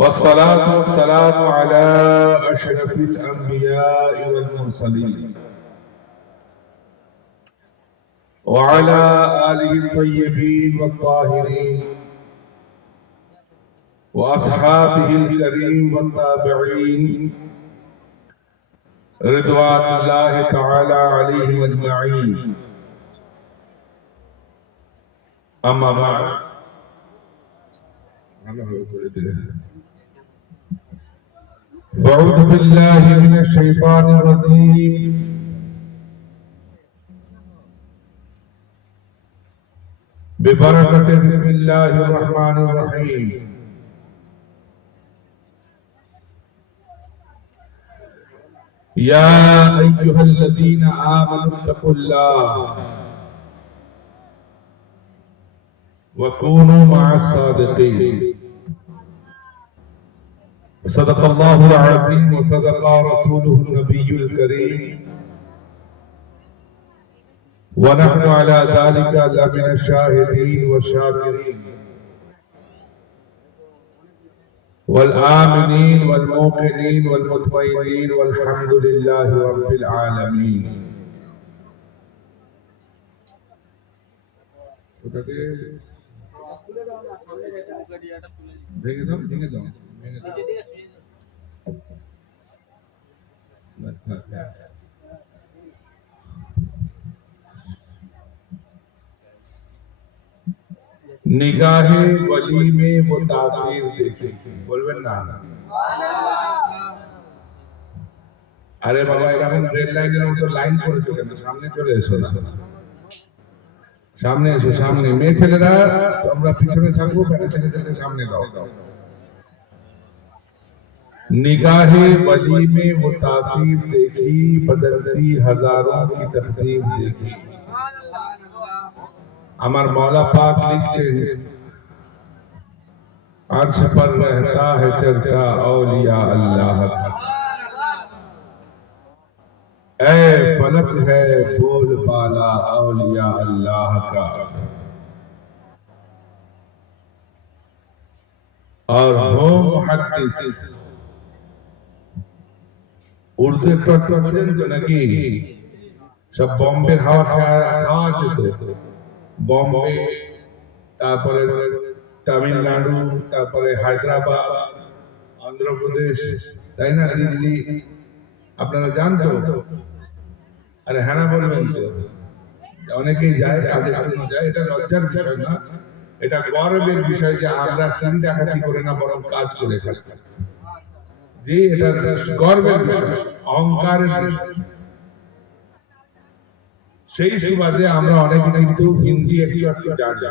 والصلاة والسلام على أشرف الأنبياء والمرسلين وعلى آله الطيبين والطاهرين وأصحابه الكريم والتابعين رضوان الله تعالى عليهم أجمعين. أما بعد أعوذ بالله من الشيطان الرجيم. ببركة بسم الله الرحمن الرحيم. يا أيها الذين آمنوا اتقوا الله وكونوا مع الصادقين. صدق الله العظيم وصدق رسوله النبي الكريم ونحن على ذلك لمن الشاهدين والشاكرين والآمنين والموقنين والمطمئنين والحمد لله رب العالمين. निगाहे वली में वो तासीर देखे बोलবেন না আরে বাবা এরকম রেড লাইনের মতো লাইন করেছো কেন সামনে চলে এসো সামনে এসো সামনে মেয়ে ছেলেরা তোমরা পিছনে থাকো কেন ছেলেদেরকে সামনে দাও निगाहे वली में वो तासीर देखी बदलती हजारों की तकदीर देखी আমার मौला पाक लिखছেন अर्श पर रहता है चर्चा औलिया अल्लाह का ऐ फलक है बोल बाला औलिया अल्लाह का और हो मुहद्दिस उर्दू একটু বোঝেন তো নাকি সব বম্বের হাওয়া খাওয়া যেত বম্বে তারপরে তামিলনাড়ু তারপরে হায়দ্রাবাদ অন্ধ্রপ্রদেশ তাই না দিল্লি আপনারা জানতো আরে হ্যাঁ বলবেন তো অনেকেই যায় কাজের জন্য যায় এটা লজ্জার বিষয় না এটা গর্বের বিষয় যে আমরা চুরি ডাকাতি করে না বরং কাজ করে থাকি জি এটা গর্বের বিষয় অহংকারের বিষয় সেই সুবাদে আমরা অনেকে কিন্তু হিন্দি একটু জানি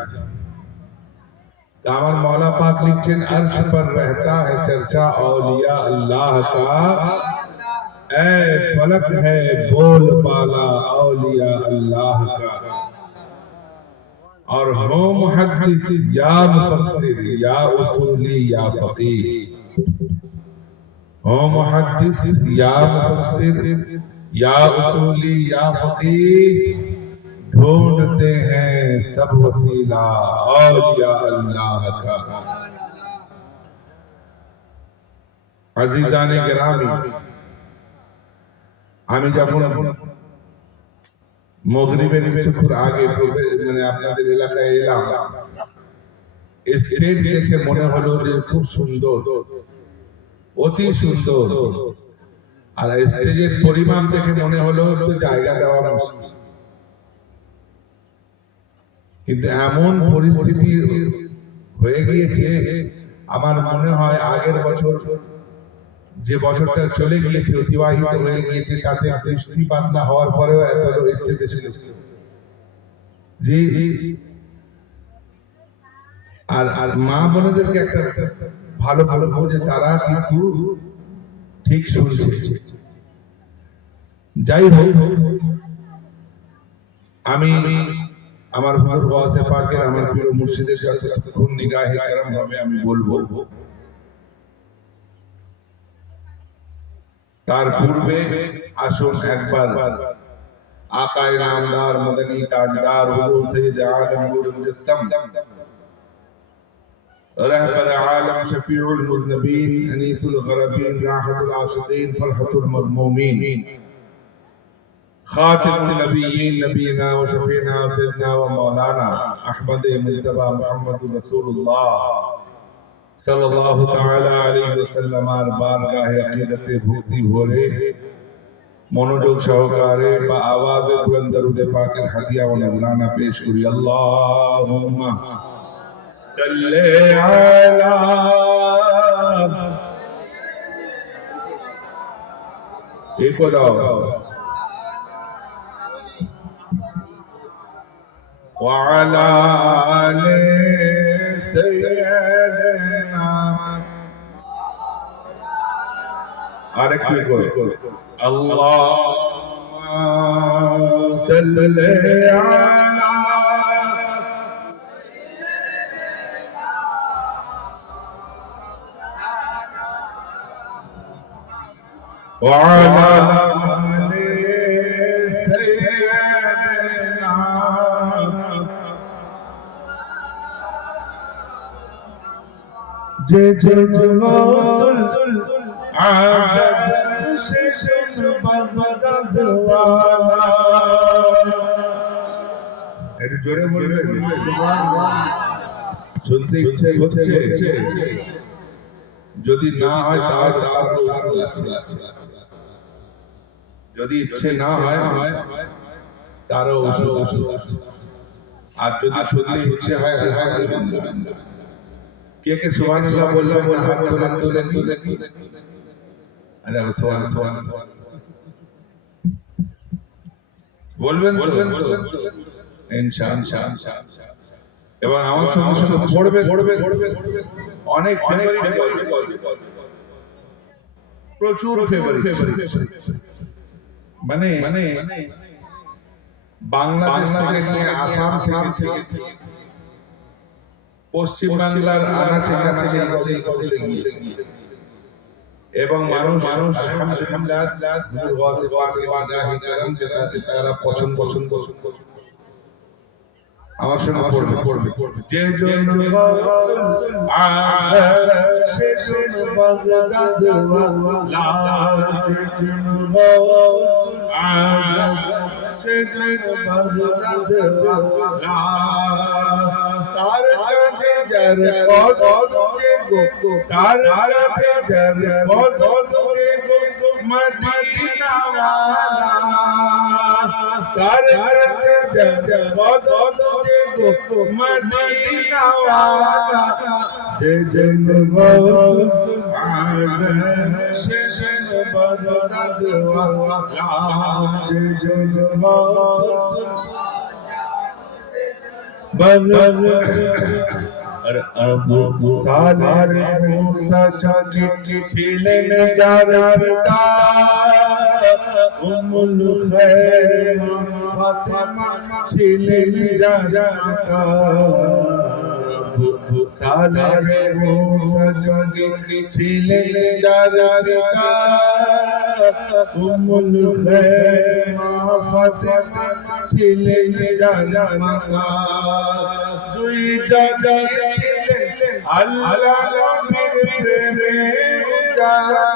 আমার मौला पाक लिखছেন अर्श पर रहता है चर्चा औलिया अल्लाह का ऐ फलक है बोल बाला औलिया अल्लाह का और हो मुहद्दिस या मुफस्सिर या उसूली या फकीह हो मुहद्दिस या मुफस्सिर या उसूली या फकीह ढूंढते हैं सब वसीला औलिया अल्लाह का। अजीजाने गिरामी আমি যখন মাগরিবের কিছুক্ষণ আগে মানে আপনাদের এলাকায় এলাম স্টেজ দেখে মনে হলো যে খুব সুন্দর অতি সুন্দর আর স্টেজের পরিমাণ দেখে মনে হলো তো জায়গা দেওয়া মুশকিল কিন্তু এমন পরিস্থিতি হয়ে গিয়েছে আমার মনে হয় আগের বছর যে বছরটা চলে গিয়েছে অতিবাহিত হয়ে গিয়েছে তাতে বৃষ্টিপাত না হওয়ার পরেও এত ইচ্ছে বেশি জি আর আর মা বোনদেরকে একটা ভালো ভালো বোঝে তারা কিন্তু ঠিক শুনছে যাই হোক আমি আমার হুজুর গাউসে পাকের আমার প্রিয় মুর্শিদের কাছে কোন নিগাহে کرم ভাবে আমি বলবো তার পূর্বে আসুন একবার আকায়ে নামদার মদনী তাজদার হুজুর সৈয়দ আলম নূর মুজাসসাম رهبر عالم شفيع المذنبين أنيس الغربين راحة العاشقين فرحة المذمومين خاتم النبيين نبينا وشفينا سيدنا ومولانا أحمد مجتبى محمد رسول الله صلى الله تعالى عليه وسلم বারগাহে আকিদাতে ভক্তি ভরে মনোযোগ সহকারে বা আওয়াজে বুলন্দ দরুদ পাকের হাদিয়া ও নজরানা পেশ করি আল্লাহুম্মা সাল্লি আলা একো দাও ওয়া আলা আলি সাইয়্যিদিনা আরেকটু করে আল্লাহুম্মা সাল্লি আলা ওয়া আলা আলি সাইয়্যিদিনা যে যে রাসূল আযব শেষ বাগদাদ ওয়ালা একটু জোরে বলবেন সুবহানাল্লাহ শুনতে ইচ্ছে হচ্ছে যদি না হয় তাহলে যদি ইচ্ছে না হয় তারও ওষুধ আছে আর যদি শুনতে ইচ্ছে হয় আলহামদুলিল্লাহ কে কে সুবহানাল্লাহ বলবেন হাত তোলেন তো দেখি আরে সুবহানাল্লাহ বলবেন তো ইনশাআল্লাহ এবং আমার সঙ্গে পড়বে অনেক প্রচুর ফেভারিট মানে বাংলাদেশ থেকে আসাম থেকে পশ্চিম বাংলার আনাচে কাছে গিয়েছে এবং মানুষ আলহামদুলিল্লাহ ওয়াসে পাকে বাজাহি কারণ তারা পছন্দ আমার সঙ্গে পড়বে যে শেষ বাগদাদ ওয়ালা শেষ বাগদাদ ওয়ালা তার কাছে যার পদকে গো তার কাছে যার পদকে গো মদিনা ওয়ালা তার কাছে যার পদকে গো মদিনা ওয়ালা যে যে রাসূল আযম শেষ বাগদাদ ওয়ালা যে যে রাসূল আর আবু সালেহ মুসা শাকি ছিলেন যারা উম্মুল খায়র ফাতেমা ছিলেন যারা আবু সালেহ মুসা শাকি ছিলেন যারা উম্মুল খায়র ফাতেমা ছিলেন যারা দুই জায়গায় ছিলেন আল্লাহ নবীর প্রেমে যারা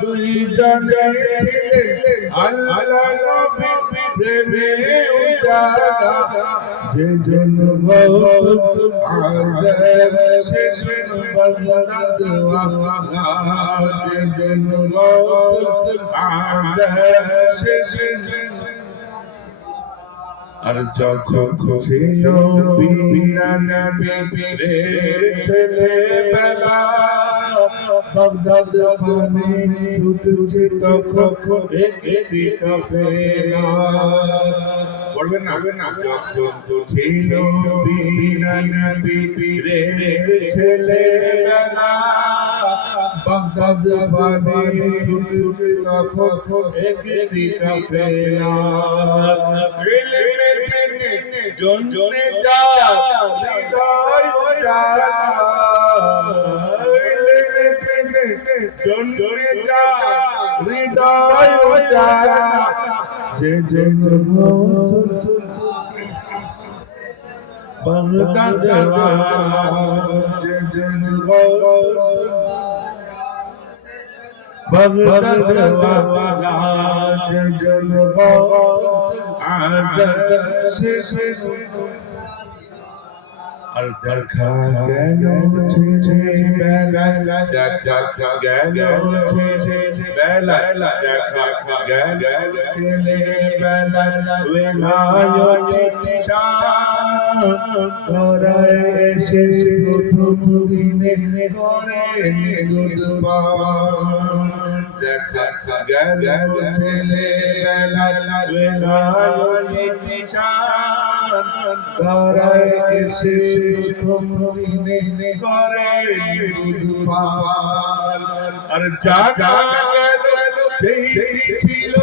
দুই জায়গায় ছিলেন আল্লাহ নবীর প্রেমে যারা যে জন রাসূল আযম শেষ বাগদাদ ওয়ালা যে জন রাসূল আযম শেষ আর যখন ছিল বিনা নবীর ছেলেবেলা বাগদাদ পানে ছুটছে তখন একটি কাফেলা পড়বেন না যখন ছিল বিনা নবীর ছেলেবেলা বাগদাদ পানে ছুটছে তখন একটি কাফেলা জনে যা হৃদয় যারা জনে যা হৃদয় যারা যে যে बगदाद वाला जन गौस बगदाद वाला जन गौस आज़म से আর দেখা গেল ছেলে বেলা দেখা গেল ছেলে বেলা দেখা গেল ছেলে বেলা বেলায়তে শান করে এসে প্রথম দিনে করে গুদবান দেখা গেল ছেলে বেলা বেলায়তে শান করে এসে করে আর জানা গেল সেই ছিল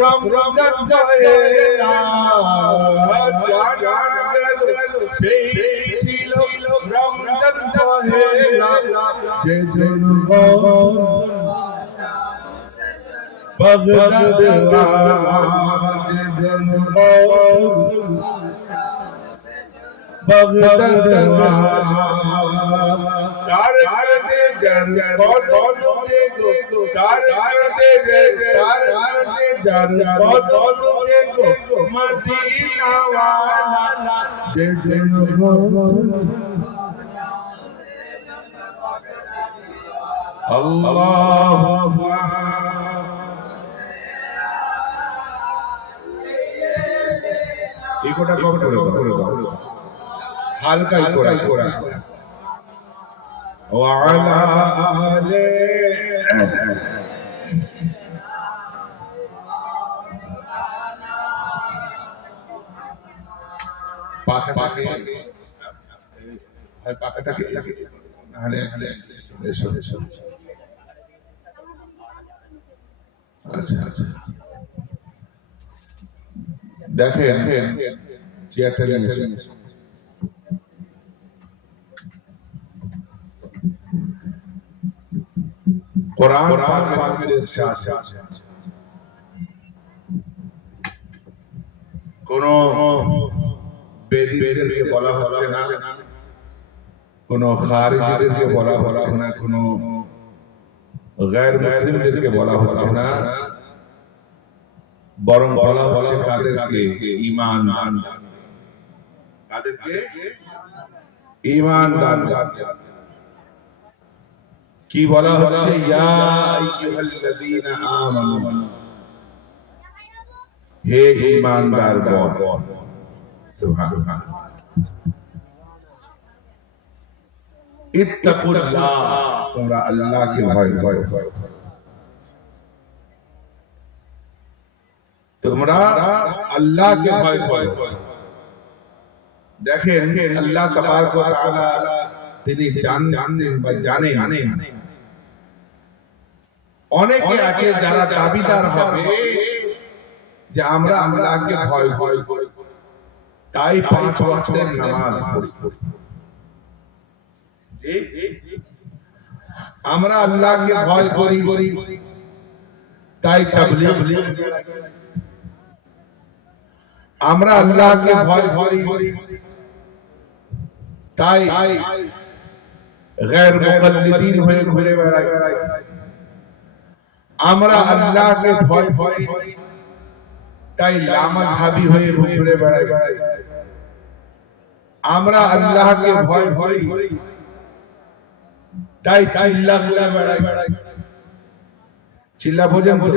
রমজান জানা গেল সেই ছিল রমজান যে জন্য বগদাদ যে জন্য बगदाद कार दे जन बहुत दे दो कार दे जन बहुत दे दो मदीना वाला जे जन अल्लाह इकोटा कम করে দাও হালকাই করা ওয়ালা আলে পাখাটাকে হালে এসো আচ্ছা দেখেন চেয়ারটা নিয়ে कुरान पाक में इरशाद है কোনো বেদীদেরকে বলা হচ্ছে না কোনো খারিজিদেরকে বলা হচ্ছে না কোনো গায়র মুসলিমদেরকে বলা হচ্ছে না বরং বলা হচ্ছে তাদেরকে ঈমানদার তাদেরকে ঈমানদার কি বলা হচ্ছে ইয়া আইয়ুহাল্লাযীনা আমানু হে ঈমানদার গণ সুবহানাল্লাহ ইত্তাকুল্লাহ তোমরা আল্লাহকে ভয় করো তোমরা আল্লাহকে ভয় করো দেখেন আল্লাহ তাবারক ওয়া তাআলা তিনি জানেন বা জানেন অনেকে আছে যারা দাবিদার হবে যে আমরা আল্লাহকে ভয় করি তাই 5 ওয়াক্তের নামাজ পড়ি আমরা আল্লাহকে ভয় করি তাই তাবলীগ আমরা আল্লাহকে ভয় করি তাই গैर মুকাল্লিদিন হয়ে ঘুরে বেড়াই আমরা আল্লাহকে ভয় করি তাই লামাযহাবী হয়ে ঘুরে বেড়াই আমরা আল্লাহকে ভয় করি তাই চিল্লা বেড়াই চিল্লা ভোজন তো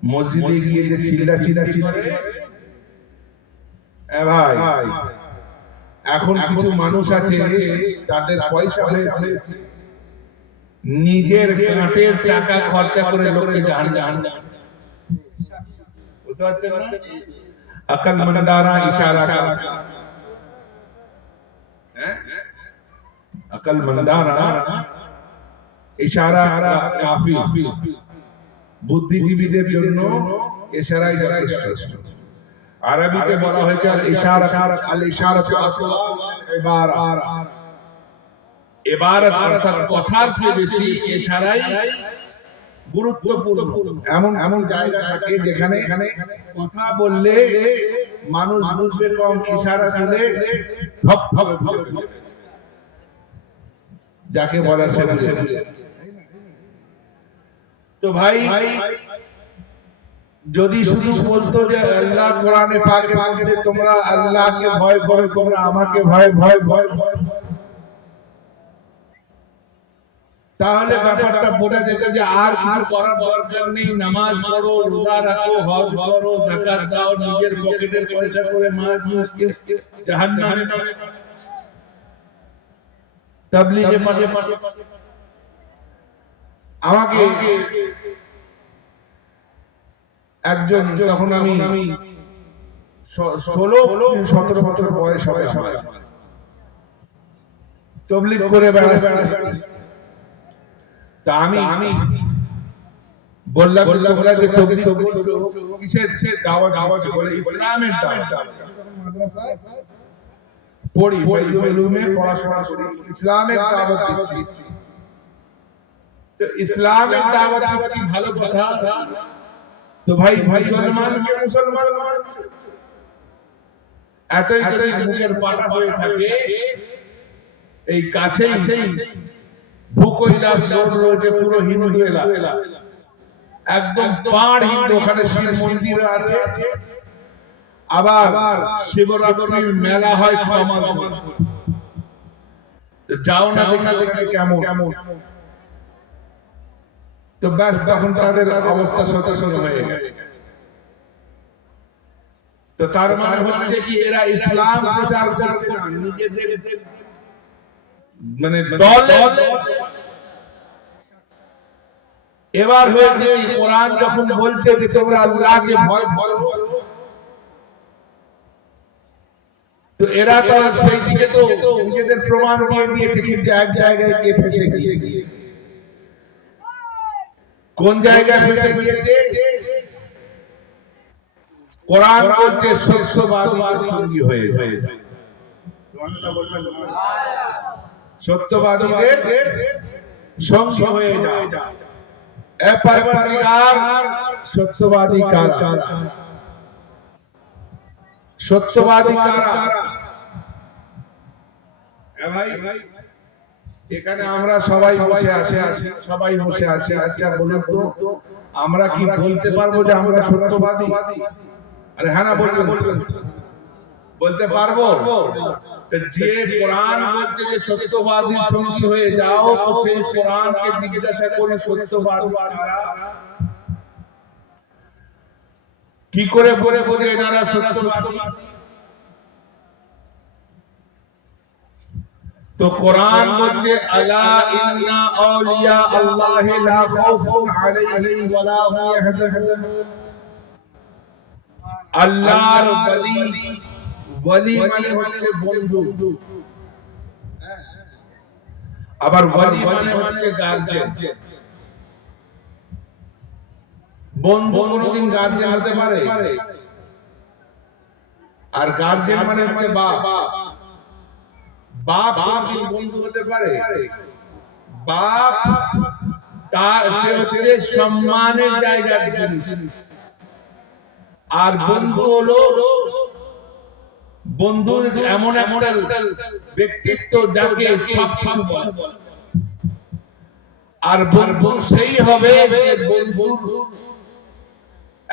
মসজিদে গিয়ে যে চিল্লা এ ভাই এখন কিছু মানুষ আছে তাদের পয়সা হয়েছে নিজের কাটের টাকা খরচা করে লোককে জাহান্নাম বুঝতে পারছেন না আকলমন্দারা ইশারা আকলমন্দারা ইশারা কাফি বুদ্ধিজীবীদের জন্য ইশারাই যথেষ্ট আরবিতে বলা হয়েছে আল ইশারাতু ইবারত অর্থাৎ কথার চেয়ে বেশি ইশারাই গুরুত্বপূর্ণ এমন এমন জায়গা থাকে যেখানে কথা বললে মানুষ বুঝবে কম, ইশারা দিলে ধপ ধপ যাকে বলা সে বুঝে। তো ভাই যদি শুধু বলতো যে আল্লাহ কোরআনে পাকে মধ্যে তোমরা আল্লাহকে ভয় করো, তোমরা আমাকে ভয় ভয় ভয় ভয়, তাহলে ব্যাপারটা বোঝা যেত যে আর কিছু করার দরকার নেই। নামাজ পড়ো, রোজা রাখো, হজ করো, যাকাত দাও, নিজের পকেটের পয়সা করে মানুষকে জাহান্নামে তাবলীগে মাঝে আমাকে একজন, তখন আমি 16-17 বছর বয়স হবে, তাবলীগ করে বেড়াচ্ছি। তা আমি বললাম তোমরা যে কিসের দাওয়াত বলে ইসলামের দাওয়াত। মাদ্রাসায় পড়ি, ইলমে পড়াশোনা করি, ইসলামের দাওয়াত দিচ্ছি। তো ইসলামের দাওয়াত দিচ্ছি, ভালো কথা। তো ভাই মুসলমানকে মুসলমান এতই মুখের পাটা হয়ে থাকে, এই কাছেই ভূকৈলাস রোড রয়েছে, পুরো হিন্দু এলাকা, একদম পাহাড় হিন্দু, ওখানে শিব মন্দির আছে, আবার শিবরাত্রির মেলা হয় 6 মাস। যাও না দেখলে কেমন। তো ব্যাস তখন তাদের অবস্থা শোচনীয় হয়ে গেছে। তো তার মানে হচ্ছে কি এরা ইসলাম প্রচার করছে না, নিজেদের মানে দল। এবার হয়েছে কোরআন যখন বলছে যে তোমরা আল্লাহকে ভয় করো, তো এরা তো সেই দিকে তো নিজেদের প্রমাণ দিয়ে দিয়েছে, কিন্তু এক জায়গায় গিয়ে ফেসে গিয়েছে। কোন জায়গায় ফেসে গিয়েছে? কোরআন বলছে সত্যবাদীদের সঙ্গী হয়ে যায়। সুবহানাল্লাহ বলবেন? সত্যবাদীদের সঙ্গী হয়ে যায়। এ পরবর্তীকার সত্যবাদী কারা? সত্যবাদী কারা? ভাই এখানে আমরা সবাই বসে আছি, আচ্ছা বলুন তো আমরা কি বলতে পারবো যে আমরা সত্যবাদী? আরে হ্যাঁ না বলবেন, বলতে পারবো? যে কোরআন বলছে যে সত্যবাদীর সঙ্গী হয়ে যাও, তো সেই কোরআনকে জিজ্ঞাসা করে সত্যবাদী কারা? কি করে বলে এনারা সত্যবাদী? তো কোরআন বলছে আলা ইন্না আউলিয়া আল্লাহি লা খাউফুন আলাইহিম ওয়া লা হুম ইয়াহজানুন। আল্লাহর ওয়ালি মানে হচ্ছে বন্ধু, আবার ওয়ালি মানে হচ্ছে গার্জিয়ান। বন্ধু কোনদিন গার্জিয়ান হতে পারে? আর গার্জিয়ান মানে হচ্ছে বাপ। বাপ কোনদিন বন্ধু হতে পারে? বাপ তার সে হচ্ছে সম্মানের জায়গার জিনিস, আর বন্ধু হলো বন্ধুর এমন একটা ব্যক্তিত্ব যাকে সব বলে। আর বন্ধু সেই হবে বন্ধু।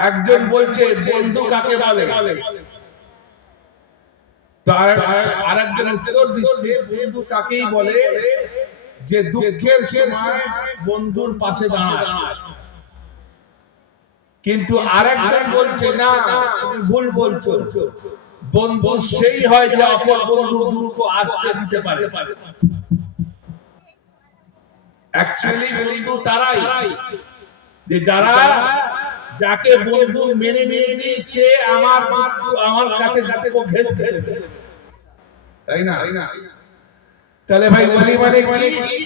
একজন বলছে বন্ধু কাকে বলে, আরেকজন উত্তর দিচ্ছে বন্ধু তাকেই বলে যে দুঃখের সময় বন্ধুর পাশে দাঁড়ায়। কিন্তু আরেকজন বলছে না, তুমি ভুল বলছো, বন্ধু সেই হয় যে অপর বন্ধুর দুঃখ আসতে দিতে পারে। অ্যাকচুয়ালি বন্ধু তারাই যে যারা যাকে বন্ধু মেনে নিয়ে সে আমার কাছে ঘেঁষে, তাই না? তাহলে ভাই ওয়ালি মানে কি?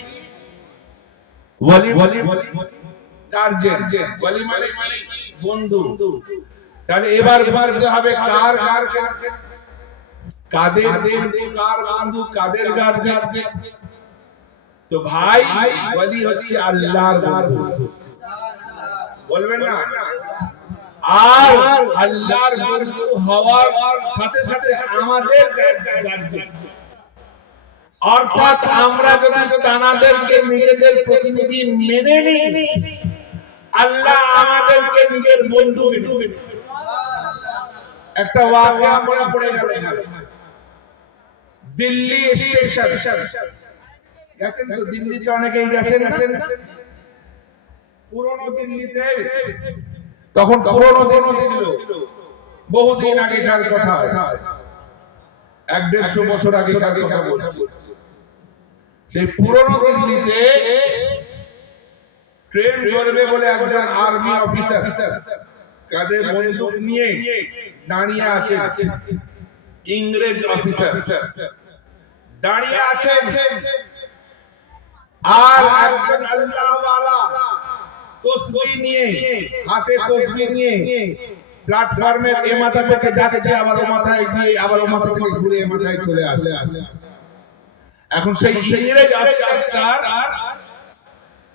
ওয়ালি গার্জিয়ান, ওয়ালি মানে বন্ধু। তাহলে এবার বলতে হবে কাদের বন্ধু, কার বন্ধু, কাদের গার্জিয়ান? তো ভাই ওয়ালি হচ্ছে আল্লাহর বন্ধু। বলবেন না? আর আল্লাহর বন্ধু হওয়ার সাথে সাথে আমাদের অর্থাৎ আমরা যদি তানাদেরকে নিজেদের প্রতিনিধি মেনে নিই, আল্লাহ আমাদেরকে নিজের বন্ধু বানাবে। একটা ওয়াকিয়া মনে পড়ে গেল, দিল্লি স্টেশন গেছেন তো? দিল্লিতে অনেকেই গেছেন না? পুরনো দিল্লিতে তখন পুরনো দিল্লি ছিল, বহুদিন আগেকার কথা, 1-150 বছর আগেকার কথা বলছি। সেই পুরনো দিল্লিতে ট্রেন ধরবে বলে একজন আর্মি অফিসার কাঁধে বন্দুক নিয়ে দাঁড়িয়ে আছে। ইংরেজ অফিসার দাঁড়িয়ে আছেন, আর একজন আল্লাহওয়ালা তসবিহ নিয়ে, হাতে তসবিহ নিয়ে প্ল্যাটফর্মের এ মাথা থেকে যাচ্ছে, আবার ও মাথায় গিয়ে আবার ও মাথা থেকে ঘুরে এ মাথায় চলে আসে। এখন সেই ইংরেজ অফিসার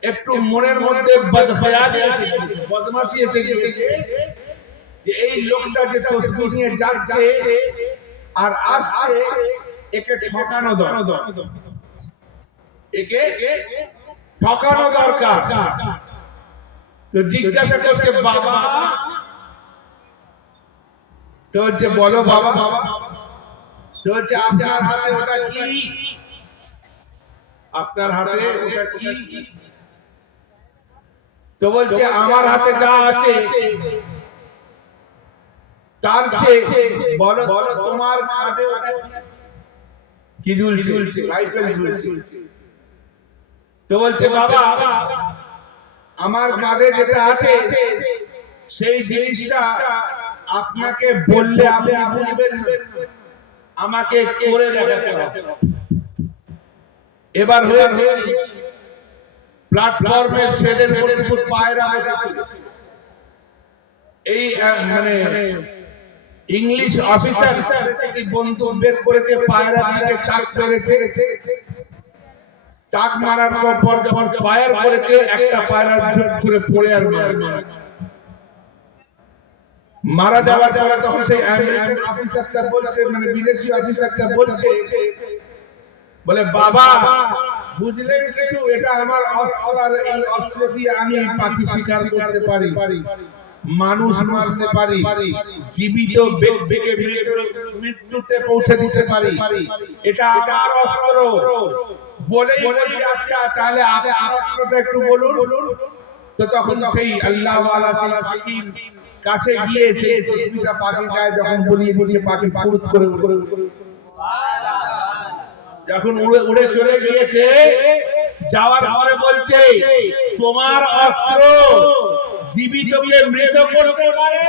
একটু মনের মধ্যে বদখয়ালি আছে, বদমাশি এসে গেছে যে এই লোকটা যে তসবিহ নিয়ে যাচ্ছে আর আসছে, একে ঠকানো দরকার, একে ঠকানো দরকার। তো জিজ্ঞাসা করছে, বাবা, তো যে বলো বাবা, তো যে আপনার হাতে ওটা কি? আপনার হাতে ওটা কি? তো বলছে, আমার হাতে যা আছে তার চেয়ে বলো তোমার কাঁধে ওটা কি ঝুলছে? রাইফেল ঝুলছে। তো বলছে, বাবা, আমার কাঁধে যেটা আছে সেই জিনিসটা আপনাকে বললে আপনি বুঝবেন, আমাকে করে দেখাতে হবে। এবার হয়েছে প্ল্যাটফর্মের শেডের উপর কিছু পায়রা বসেছিল। এই মানে ইংলিশ অফিসার থেকে বন্দুক বের করেছে, পায়রা দিকে তাক করেছে। তাক মারার পর যখন ফায়ার করেছে, একটা পায়রা ছুটে পড়ে আর মারা যাওয়ার পরে তখন সেই আমেরিকান অফিসারটা বলছে, মানে বিদেশি অফিসারটা বলছে, বলে, বাবা, বুঝলেন কিছু? এটা আমার অস্ত্র, আর এই অস্ত্র দিয়ে আমি পাখি শিকার করতে পারি, মানুষ মারতে পারি, জীবিত ব্যক্তিকে মৃত্যুতে পৌঁছে দিতে পারি, এটা আমার অস্ত্র। বলেই বলি, আচ্ছা তাহলে আপনারটা একটু বলুন। তো তখন সেই আল্লাহওয়ালা সেই পাখির কাছে গিয়ে সেই তসবিহটা পাখির গায়ে যখন বলিয়ে দিয়ে পাখি ফুরুত করে যখন উড়ে চলে গিয়েছে, যাওয়ার পরে বলছে, তোমার অস্ত্র জীবিতকে মৃত করতে পারে,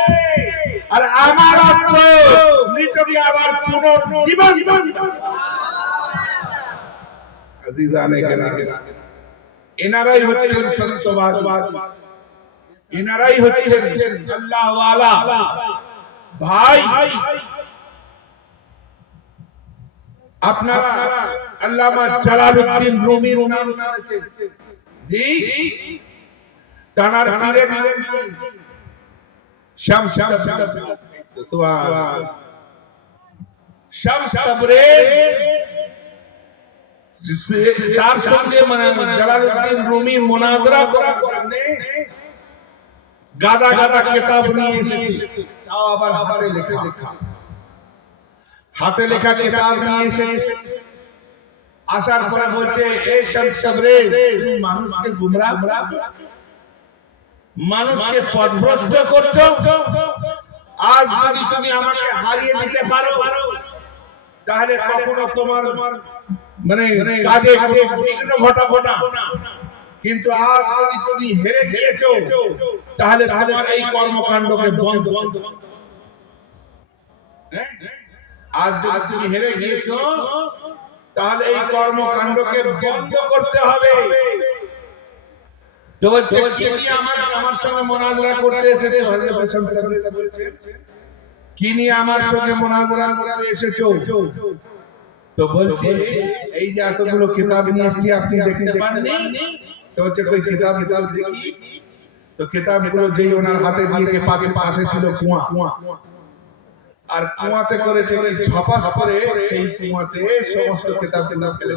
আর আমার অস্ত্র মৃতকে আবার পুনর্জীবন। আজিজানে কেরাম, এনারাই হচ্ছেন সত্যবাদ, এনারাই হচ্ছেন আল্লাহওয়ালা। ভাই, আপনারা আল্লামা জালালউদ্দিন রুমির নাম শুনেছেন? জি, তানার পীরের নাম শামস সুবহান শামস তাবরেজ। তার সঙ্গে মানে জালালউদ্দিন রুমি মুনাজরা করেন, গাদা গাদা কিতাব নিয়ে এসেছে, তাও আবার হাতে লেখা, হাতে লেখা কিতাব নিয়ে এসেছে। আসার পরে বলছে, এই শামস তাবরেজ, তুমি মানুষকে গুমরাহ, মানুষকে পথভ্রষ্ট করছো। আজ যদি তুমি আমাকে হারিয়ে দিতে পারো, তাহলে কখনো তোমার মানে কাজে বিঘ্ন ঘটাবো না। কিন্তু আজ যদি তুমি হেরে গিয়েছো, তাহলে তোমার এই কর্মকাণ্ডকে বন্ধ। আজ যদি তুমি হেরে গিয়েছো, তাহলে এই কর্মকাণ্ডকে বন্ধ করতে হবে। তো বলছে, কি নিয়ে আমার সঙ্গে মুনাজরা করতে এসেছো? হযরত শামস তাবরেজ বলছেন, কি নিয়ে আমার সঙ্গে মুনাজরা করতে এসেছো? তো বলছে, এই যে এতগুলো কিতাব নিয়ে এসেছি, আপনি দেখতে পাননি? তো বলছে, কই কিতাব দেখি। তো কিতাবগুলো যেই ওনার হাতে দিয়ে পাশে ছিল কুয়া, আর কুয়াতে করেছে কি ছপাস করে সেই কুয়াতে সমস্ত কিতাব ফেলে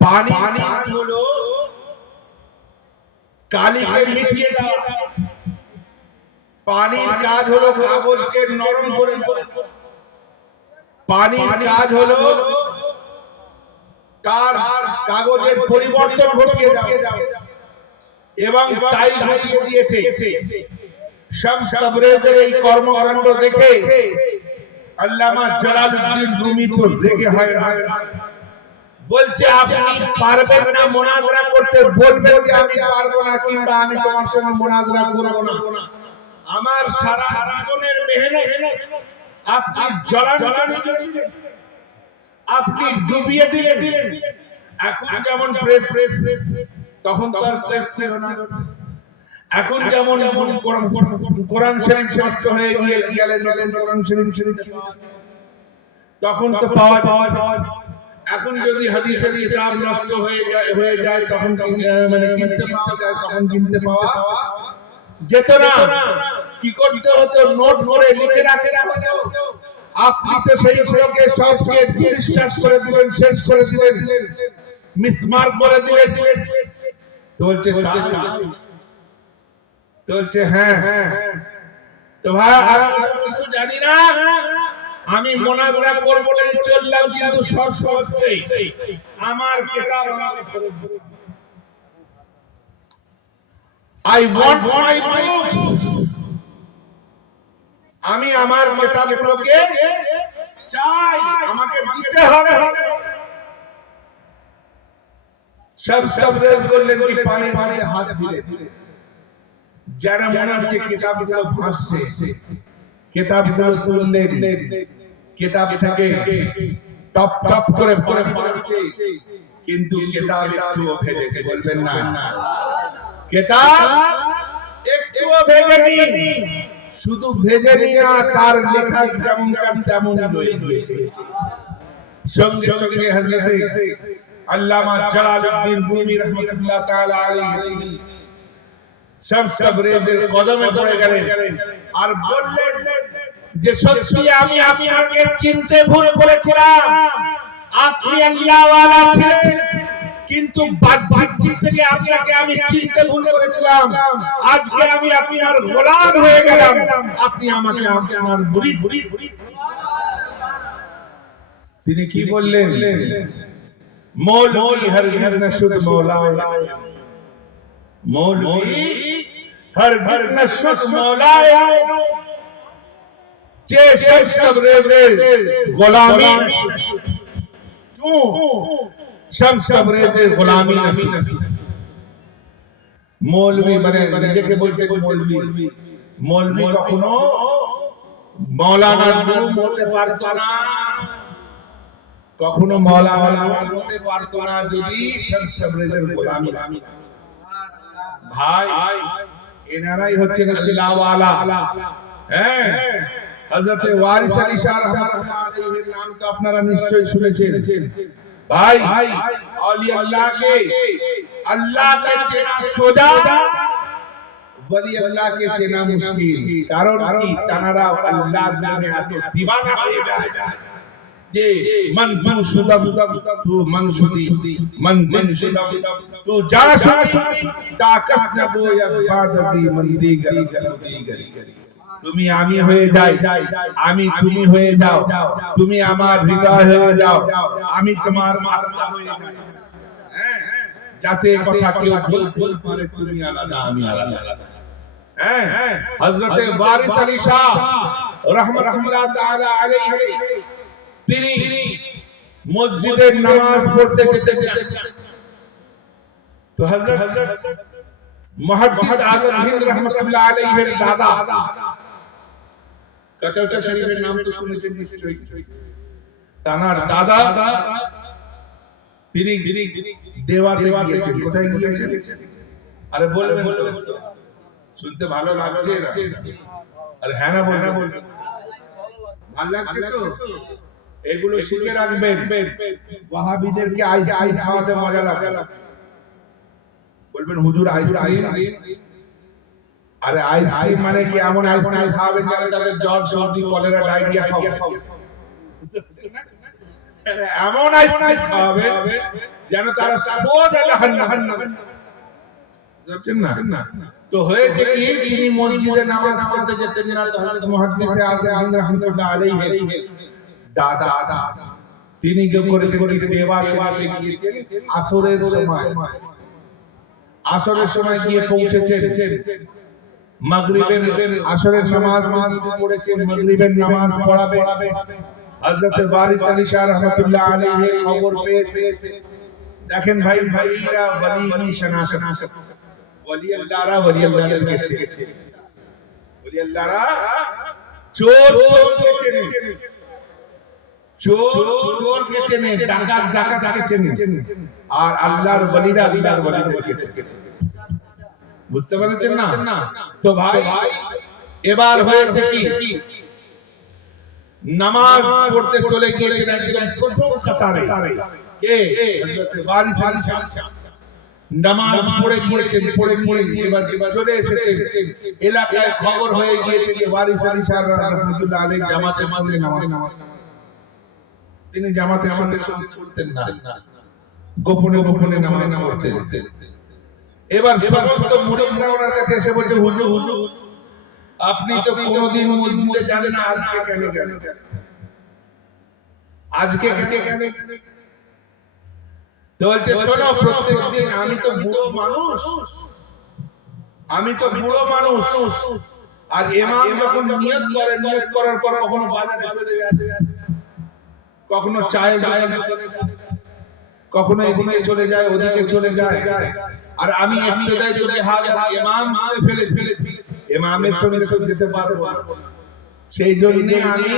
পানি হলো কালিকে মিটিয়ে দেওয়া। পানির কাজ হলো কাগজকে নরম করে দেওয়া। পানির কাজ হলো তার কাগজের পরিবর্তন ঘটিয়ে দেওয়া, এবং তাই ঘটিয়ে দিয়েছে। শামস তাবরেজের এই কর্মকাণ্ড দেখে আল্লামা জালালউদ্দিন রুমি তো রেগে হয়, বলছে আপনি পারবেন না মুনাজরা করতে, বলবেন যে আমি পারবো না কিংবা আমি তোমার সঙ্গে মুনাজরা করব না। আমার সারা জীবনের মেহনত আপনি জ্বালানি দিলেন, আপনি ডুবিয়ে দিলেন। এখন যেমন প্রেস, তখন তো আর প্রেস ছিল না। এখন যেমন কোরআন শরীফ নষ্ট হয়ে গেলে নতুন কোরআন শরীফ, তখন তো পাওয়া যায়। এখন যদি হাদিসের কিতাব নষ্ট হয়ে যায় তখন মানে কিনতে পাওয়া যায়, তখন কিনতে পাওয়া যেত না। কি করতে হতো? নোট করে লিখে রাখে হতো। আপনি তো সেই ছেলেকে সবকে ডিসচার্জ করে দিলেন, শেষ করে দিলেন, মিসমার্ক করে দিলেন। বলছে হ্যাঁ। তো ভাই কিছু জানি না, আমি মোনাজারা করব বলে চললাম, কিন্তু সব হচ্ছে আমার কিতাব I want my books, আমি আমার কিতাবগুলোকে চাই, আমাকে দিতে হবে। সব শেষ করলেন কি পানি হাত দিলে, যারা মনে হচ্ছে কিতাবগুলো ভাসছে, কিতাবগুলো তুললেন, কিতাব থেকে টপ টপ করে পড়ছে, কিন্তু কিতাব একটুও ভেজে বলবেন না, কিতাব একটুও ভেজেনি। শুধু ভেজেনি না, তার লেখা তেমন রয়ে গিয়েছে। সঙ্গে সঙ্গে হযরত আল্লামা জালালউদ্দিন রুমি রাহমাতুল্লাহ তাআলা আলাইহি শামস তাবরেজের কদমে পড়ে গেলেন আর বললেন যে সত্যি আমি আপনাকে চিনতে ভুল করেছিলাম, আপনি আল্লাহ ওয়ালা ছিলেন, কিন্তু বাহ্যিক দিক থেকে আপনাকে আমি চিনতে ভুল করেছিলাম। আজকে আমি আপনার গোলাম হয়ে গেলাম, আপনি আমাকে আপনার মুরিদ। তিনি কি বললেন? মৌলভী হরগিজ না শুধু মৌলায়, মৌলভী হরগিজ না শুধু মৌলায়, যে শামস তাবরেজের গোলামি শামস তাবরেজের গোলামি মৌলভী মানে নিজেকে বলছে মৌলভী। মৌলভী কখনো মাওলানার গুরু হতে পারত না, কখনো মাওলানা হতে পারত না যদি শামস তাবরেজের গোলামি। ভাই এনারাই হচ্ছেন আল্লাহ ওয়ালা। হ্যাঁ, হযরত ওয়ারিস আলী শাহ রাহমাতুল্লাহ আলাইহির নাম তো আপনারা নিশ্চয়ই শুনেছেন। ভাই আউলিয়া আল্লাহকে চেনা সোজা, ওলি আল্লাহকে চেনা মুশকিল। কারণ কি? তারা আল্লাহর নামে এত দিওয়ানা হয়ে যায় যে মান তু সুদম তু মনসুদি, মান দিন সুদম তু জাসুদি, তাকাস নবো ইয়াবাদি মন্দি গরি গরি। তুমি আমি হয়ে যাই, আমি তুমি হয়ে যাও, তুমি আমার হৃদয় হয়ে যাও, আমি তোমার আত্মা হয়ে যাই। হ্যাঁ, যাতে কথা কেউ ভুল করে তুমি আলাদা আমি আলাদা। হ্যাঁ, হযরত ওয়ারিস আলী শাহ রাহমাতুল্লাহ তাআলা আলাইহি তিনি মসজিদে নামাজ পড়তে যেতেন। তো হযরত মুহাদ্দিস আযম হিন্দ রাহমাতুল্লাহ আলাইহির দাদা, কাচাউচা শরীফের নাম তো শুনেছেন নিশ্চয়ই। তার দাদা তিনি দেওয়াতে গিয়েছেন। কোথায় গিয়েছেন? আরে বলবেন তো, শুনতে ভালো লাগছে? আরে হ্যাঁ না বলবেন, ভালো লাগছে তো? এগুলো শিখে রাখবেন, ওয়াহাবিদেরকে আইস খাওয়াতে মজা লাগে। বলবেন হুজুর আইসক্রিম, আরে আইসক্রিম মানে কি এমন আইসক্রিম খাবেন যাতে তাদের জ্বর সর্দি কলেরা ডায়রিয়া সব এমন আইসক্রিম খাবে যেন তারা সোজা জাহান্নাম যাচ্ছেন না। তো হয়েছে কি, তিনি মসজিদে নামাজ পড়তে যেতেন না। হযরত মুহাদ্দিসে আযম রাহমাতুল্লাহ আলাইহি দাদা তিনি কি করেছেন, দেবাশে গিয়েছেন আসরের সময় গিয়ে পৌঁছেছেন। মাগরিবের আসরের নামাজ পড়েছেন, মাগরিবের নামাজ পড়াবে। হযরত ওয়ারিস আলী শাহ রাহমাতুল্লাহ আলাইহি খবর পেয়েছে। দেখেন ভাইরা ওলি কি শনাসা, ওলি আল্লাহরা ওলি আল্লাহদের কাছে, ওলি আল্লাহরা চোরকে চেনে, চোরকে চেনে, ডাকাতকে চেনে, আর আল্লাহর ওলিরা আল্লাহর ওলিদেরকে চেনে। বুঝতে পারছেন না? তো ভাই এবার হয়েছে কি, নামাজ পড়তে চলে গিয়েছেন একদম প্রথম কাতারে। কে? হযরত ওয়ারিস আলী শাহ। নামাজ পড়ে গিয়েছেন, পড়ে এবার চলে এসেছেন এলাকায়। খবর হয়ে গিয়েছে যে ওয়ারিস আলী শাহ রাহমাতুল্লাহ আলাইহি জামাতের সঙ্গে নামাজ, তিনি জামাতের সঙ্গে পড়তেন না, গোপনে গোপনে নামাজ পড়তেন। এবার সমস্ত মুরিদরা ওনার কাছে এসে বলছে, হুজুর আপনি তো কোনোদিন মসজিদে যান না, আজকে কেন গেলেন? আজকে কেন? তো বলছে, শোনো, প্রত্যেকদিন আমি তো বুড়ো মানুষ, আর ইমাম যখন নিয়ত করার পর কখনো বাজারে চলে যায়, কখনো চায়ে দোকানে চলে যায়, কখনো এদিকে চলে যায়, ওদিকে চলে যায়, আর আমি ইবতিদাই তো হাজার ইমাম ফেলেছি, ইমামের সঙ্গে যেতে পারবো না। সেই জন্য আমি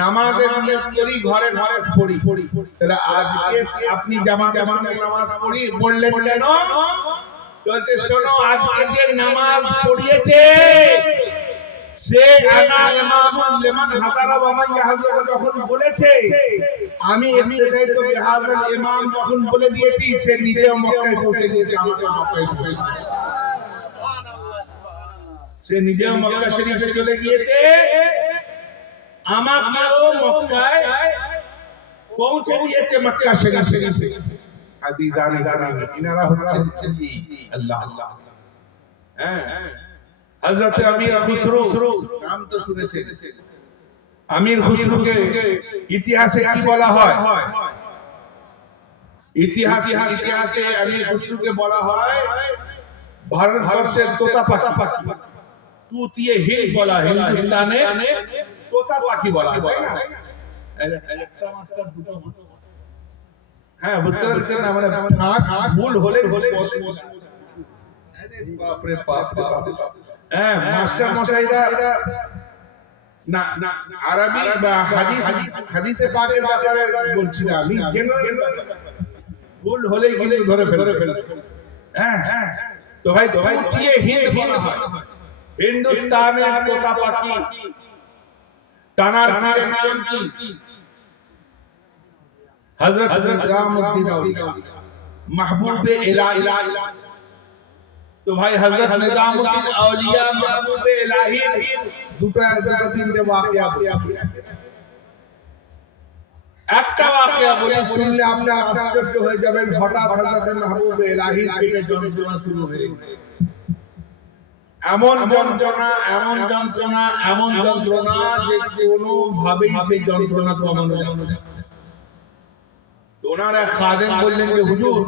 নামাজের নিয়ত করি, ঘরে পড়ি। তাহলে আজকে আপনি জামাতে নামাজ পড়লেন কেন? বলতে, শোনো, আজকে যে নামাজ পড়িয়েছে সে আনা ইমামুল লিমান হাদারা ওয়া মান ইয়াহযুর যখন বলেছে, আমি ইবতিদাই তো হাজার ইমাম যখন বলে দিয়েছি, সে নিজেও মক্কায় পৌঁছে গিয়েছে, আমাকে মক্কায় পৌঁছে দিয়েছে। সে নিজেও মক্কা শরীফে চলে গিয়েছে, আমাকেও মক্কায় পৌঁছে দিয়েছে, মক্কা শরীফে। আজিজানে জানান, ইনারা হচ্ছেন আল্লাহ। হ্যাঁ, হযরত আমির খুসরো, নাম তো শুনেছেন। আমির খুসরোকে ইতিহাসে কি বলা হয়? ইতিহাসে আমির খুসরোকে বলা হয় ভারতবর্ষের তোতা পাখি। তুতিয়ে হিন্দ বলা, হিন্দুস্তানে তোতা পাখি বলা হয়, তাই না? একটা মাস্টার দুটো মাস্টার। হ্যাঁ, বুঝতে পারছেন না? মানে ভুল হলে আরে বাপ রে বাপ। হ্যাঁ, মাস্টার মশাইরা না আরবি বা হাদিসে পাকের ব্যাপারে বলছি না আমি, কেন ভুল হলেই কিন্তু ধরে ফেলে। হ্যাঁ, তো ভাই তুতিয়ে হিন্দ বলা হয়, হিন্দুস্তানের তোতা পাখি। তানার নাম কি? হযরত নিজামউদ্দিন আউলিয়া, মাহবুবে ইলাহি। তো ভাই হযরত নিজামউদ্দিন আউলিয়া মাহবুবে ইলাহি দুটো তিনটে ওয়াকিয়া। একটা ওয়াকিয়া বলে শুনলে আপনি আশ্চর্য হয়ে যাবেন। হঠাৎ হযরত মাহবুবে ইলাহির পেটে যন্ত্রণা শুরু হয়ে গেল। এমন যন্ত্রণা যে কোনো ভাবেই সেই যন্ত্রণা কমানো যাবে না। ওনার এক খাদেম বললেন যে হুজুর,